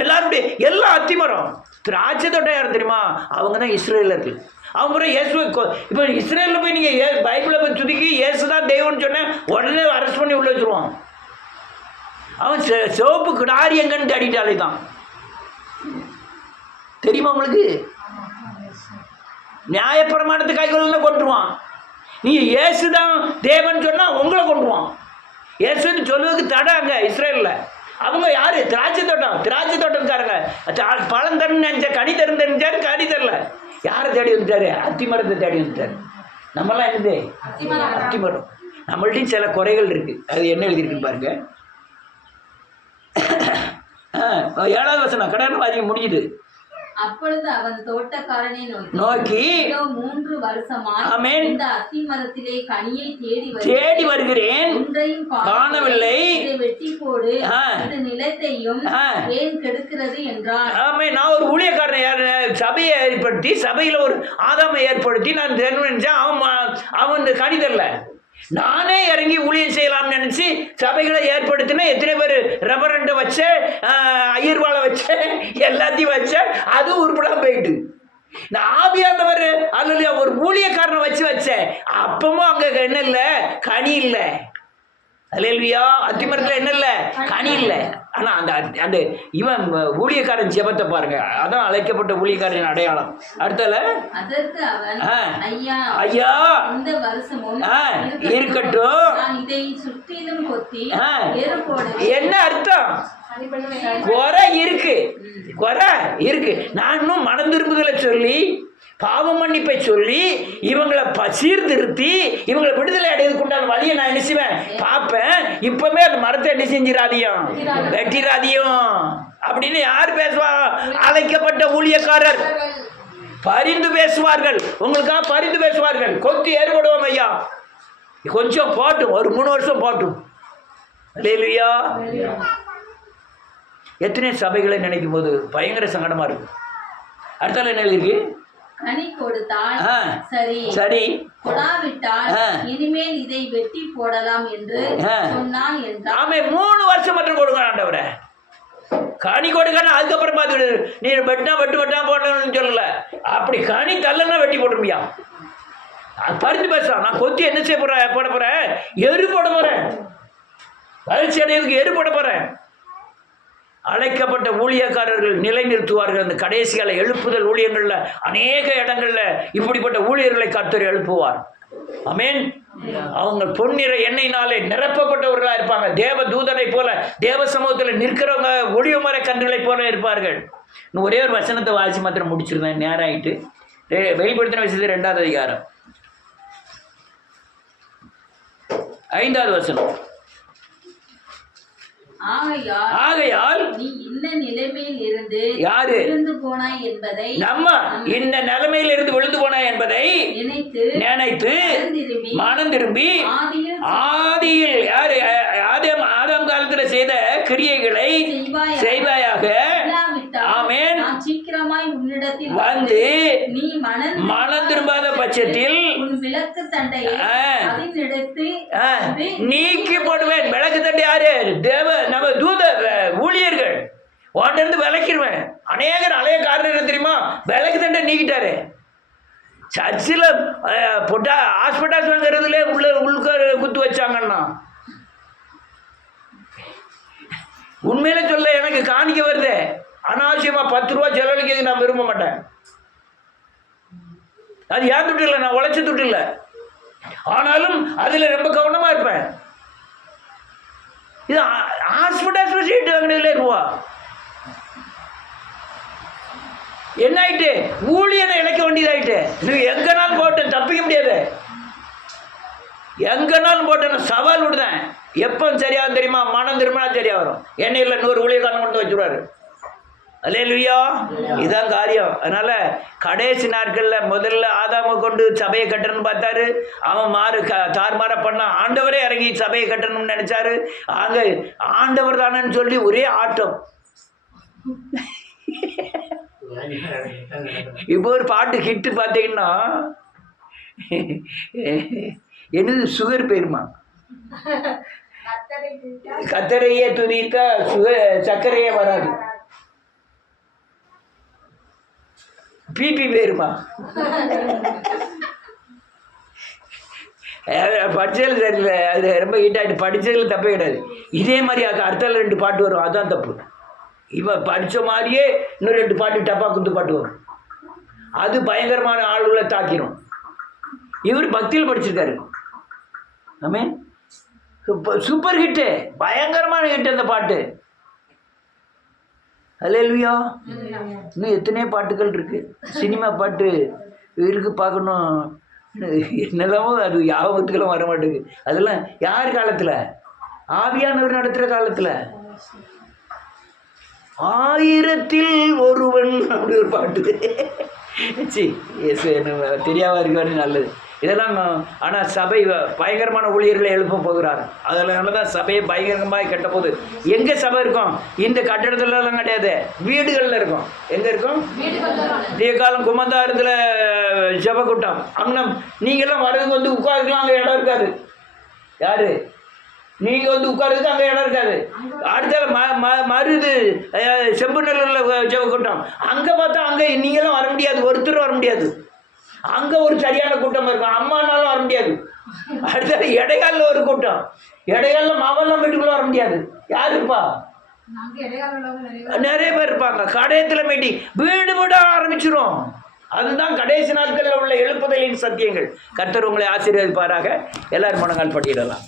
எல்லாருடைய எல்லா அத்திமரம். திராட்சை தோட்டம் யார் தெரியுமா? அவங்க தான் இஸ்ரேலர்கள். அவங்க இயேசுவை இப்போ இஸ்ரேலில் போய் நீங்கள் பைபிளை போய் துதிக்கி இயேசு தான் தெய்வம்னு சொன்னேன், உடனே அரெஸ்ட் பண்ணி உள்ள வச்சுருவான். அவன் சிவப்பு கிடாரி எங்கன்னு தேடிட்டாலே தான். தெரியுமா உங்களுக்கு? நியாயப்பிரமாணத்தை கைகொள்ள கொண்டுருவான். நீங்கள் இயேசு தான் தேவன் சொன்னால் உங்களை கொண்டுருவான். இயேசுன்னு சொல்லுவதுக்கு தடை அங்கே இஸ்ரேலில். அவங்க யாரு? திராட்சை தோட்டம்காரங்க. பழம் தரணும்னு நினைச்சா கனி தரும் தெரிஞ்சாரு, கனி தரல. யாரை தேடி வந்துட்டாரு? அத்தி மரத்தை தேடி வந்துட்டாரு. நம்மளாம் என்னது? அத்தி மரம். நம்மள்டையும் சில குறைகள் இருக்கு. அது என்ன எழுதியிருக்குன்னு பாருங்க. 7வது வசனம் கடன் வாதிக்க முடியுது. அப்பொழுது அவன் தோட்டக்காரனை நோக்கி 3 வருஷமாய் இந்த அத்தி மரத்திலே கனியை தேடி வருகிறேன், ஒன்றையும் காணவில்லை. இதை வெட்டி போடு, இந்த நிலத்தையும் ஏன் கெடுக்கிறது என்றார். ஆமே. நான் ஒரு ஊழியக்காரனை சபையை ஏற்படுத்தி, சபையில ஒரு ஆதாமை ஏற்படுத்தி நான் நினைச்சேன். அவன் கனி தரல. நானே இறங்கி ஊழியம் செய்யலாம்னு நினைச்சு சபைகளை ஏற்படுத்தின எத்தனை பேர் ரெவரண்டை வச்ச, ஐயர்வாளை வச்ச, எல்லாத்தையும் வச்ச, அதுவும் உருப்படாம போயிட்டு. நான் ஆவியானவர் அல்ல ஒரு ஊழியக்காரனை வச்சேன், அப்பவும் அங்க என்ன இல்லை, கனி இல்லை. அல்லேலூயா. அத்திமரத்தில் என்ன இல்லை, கனி இல்லை. ஆனா அந்த அந்த இவன் ஊழியக்காரன் ஜெபத்தை பாருங்க, அதான் அழைக்கப்பட்ட ஊழியக்காரன் அடையாளம். அடுத்தல அதற்கு அவன், ஐயா இந்த வருஷமும் இருக்கட்டும், நான் இதை சுற்றிலும் கொத்தி ஏறு போடுவேன். என்ன அர்த்தம்? குறை இருக்கு, குறை இருக்கு. நான் இன்னும் மனம் திரும்புதலை சொல்லி, பாவ மன்னிப்பை சொல்லி, இவங்களை சீர்திருத்தி இவங்களை விடுதலை அடைவதற்கு உண்டான வழியை நான் என்ன செய்வேன், பார்ப்பேன். இப்பவே அந்த மரத்தை என்ன செஞ்சிடாதியும், வெட்டிடாதியும் அப்படின்னு யார் பேசுவா? அழைக்கப்பட்ட ஊழியக்காரர் பரிந்து பேசுவார்கள். உங்களுக்காக பரிந்து பேசுவார்கள். கொத்தி ஏற்படுவோம் ஐயா, கொஞ்சம் போட்டும், ஒரு 3 வருஷம் போட்டும். அல்லேலூயா. எத்தனை சபைகளை நினைக்கும் போது பயங்கர சங்கடமா இருக்கு. அடுத்தால என்ன இருக்கு? கனி கொடுத்தால் சரி, சரி, கொடாவிட்டால் இனிமேல் இதை வெட்டி போடலாம் என்று சொன்னான் என்றார். ஆமே, 3 வருஷம் மட்டும் கொடுங்க ஆண்டவரே, கனி கொடுக்கணும். அதுக்கப்புறம் பார்த்து நீ வெட்டினா வெட்டா போடணும்னு சொல்லல. அப்படி கனி தள்ளனா வெட்டி போட்டுருமியா? பறித்து பேசலாம். நான் கொத்தி என்ன செய்ய போட போறேன், எரு போட போறேன். வளர்ச்சி அடைவதற்கு எரு போட போறேன். அழைக்கப்பட்ட ஊழியக்காரர்கள் நிலைநிறுத்துவார்கள். அந்த கடைசி கால எழுப்புதல் ஊழியங்கள்ல அநேக இடங்கள்ல இப்படிப்பட்ட ஊழியர்களை கர்த்தர் எழுப்புவார். ஆமென். அவங்க பொன்னிற எண்ணெயினாலே நிரப்பப்பட்டவர்களா இருப்பாங்க. தேவ தூதனை போல தேவ சமூகத்தில் நிற்கிறவங்க ஒளிவு மர கன்றுகளை போல இருப்பார்கள். இன்னும் ஒரே ஒரு வசனத்தை வாசி மாத்திரம் முடிச்சிருந்தேன், நேரம் ஆயிட்டு. வெளிப்படுத்தின விஷயத்து 2வது அதிகாரம் 5வது வசனம். ஆகையால் நீ இன்ன நிலைமையில் இருந்து யாரு விழுந்து போனாய் என்பதை, நம்ம இந்த நிலைமையில் இருந்து விழுந்து போனாய் என்பதை நினைத்து மனம் திரும்பி ஆதியில் யாரு ஆதாம் காலத்துல செய்த கிரியைகளை செய்வாயாக. ஆமென். சீக்கிரமாய் உன்னிடத்தில் வந்து நீ மனம் திரும்பாத பட்சத்தில் உன் விளக்கு தண்டையை அதனிடத்து நீக்கி போடுவேன். விளக்கு தண்டை யாரு? தேவ நம்ம தூத ஊழியர்கள். உன்னிருந்து விளக்கிடுவேன். அநேகர் அலைய காரணம் என்ன தெரியுமா? விளக்கு தண்டை நீக்கிட்டாரு. சர்ச்சில் ஹாஸ்பிட்டல்ஸ் வாங்குறதுல உள்ள குத்து வச்சாங்கன்னா, உண்மையில சொல்ல எனக்கு காணிக்க வருது. அனாவசியமா 10 ரூபா செலவழிக்கிறது நான் விரும்ப மாட்டேன். அது ஏன் துட்டு இல்லை, நான் உழைச்ச துட்டு இல்லை. ஆனாலும் அதுல ரொம்ப கவனமா இருப்பேன். இது ஹாஸ்பிட்டல் சீட்டு வாங்கினதுல ரூபா என்ன ஆயிட்டு, ஊழியனை இழைக்க வேண்டியதாயிட்டு. நீ எங்கனாலும் போட்டேன், தப்பிக்க முடியாது. எங்கனாலும் போட்டேன், சவால் விடுதேன். எப்போ சரியாகும் தெரியுமா? மனம் திரும்பினா சரியா வரும். எண்ணெயில் 100 ஊழியக்காரன் கொண்டு வச்சுருவாரு. அல்லேலூயா. இதான் காரியம். அதனால கடைசி நாட்கள்ல முதல்ல ஆதாமை கொண்டு சபையை கட்டணும்னு பார்த்தாரு. அவன் தார்மார பண்ணான். ஆண்டவரே இறங்கி சபையை கட்டணும்னு நினைச்சாரு. அங்க ஆண்டவர் தானேன்னு சொல்லி ஒரே ஆட்டம். இப்போ ஒரு பாட்டு ஹிட்டு பார்த்தீங்கன்னா, என்னது சுகர் பேருமா, கத்தரையே துதித்தா சர்க்கரையே வராது. பிபி பேருமா, படிச்சதில் சரியில்லை. அது ரொம்ப ஹிட் ஆகிட்டு. படித்ததில் தப்பே கிடையாது. இதே மாதிரி அடுத்தால 2 பாட்டு வரும், அதுதான் தப்பு. இவன் படித்த மாதிரியே இன்னும் 2 பாட்டு டப்பா குத்து பாட்டு வரும். அது பயங்கரமான ஆளுகளை தாக்கிடும். இவர் பக்தியில் படிச்சிருக்காரு. ஆமே, சூப்பர் ஹிட்டு, பயங்கரமான ஹிட் அந்த பாட்டு. அல்லேலூயா. இன்னும் எத்தனையோ பாட்டுகள் இருக்கு. சினிமா பாட்டு இருக்கு, பார்க்கணும். என்னெல்லாமோ அது யாபத்துக்கெல்லாம் வர மாட்டேங்குது. அதெல்லாம் யார் காலத்தில்? ஆவியானவர் நடத்துகிற காலத்தில். 1000-ல் ஒருவன் அப்படி ஒரு பாட்டு. தெரியாம இருக்காரு, நல்லது. இதெல்லாம் ஆனால் சபை பயங்கரமான ஊழியர்களை எழுப்ப போகிறார். அதனால தான் சபையை பயங்கரமாக கட்ட போகுது. எங்கே சபை இருக்கும்? இந்த கட்டடத்துலலாம் கிடையாது, வீடுகளில் இருக்கும். எங்கே இருக்கும்? தீக்காலம் குமந்தாரத்தில் ஜபக்கூட்டம். அங்கே நீங்கள்லாம் வரதுக்கு வந்து உட்காருக்கலாம், அங்கே இடம் இருக்காது. யாரு நீங்க வந்து உட்கார்றதுக்கு அங்க இடம் இருக்காது. அடுத்த மருது செம்புநல்லூர்ல கூட்டம் அங்க பார்த்தா அங்க நீங்களும் வர முடியாது, ஒருத்தரும் வர முடியாது. அங்க ஒரு சரியான கூட்டம் இருக்கும், அம்மானாலும் வர முடியாது. அடுத்த இடைக்காலில் ஒரு கூட்டம், இடைக்காலில் மாவெல்லாம் வீட்டுக்குள்ள வர முடியாது. யாரு இருப்பா? நிறைய பேர் இருப்பாங்க. கடையத்தில் மீட்டிங் வீடு வீட ஆரம்பிச்சிரும். அதுதான் கடைசி நாட்களில் உள்ள எழுப்புதலின் சத்தியங்கள். கர்த்தர் உங்களை ஆசீர்வதிப்பாராக. எல்லாரும் முழங்கால் படியிடலாம்.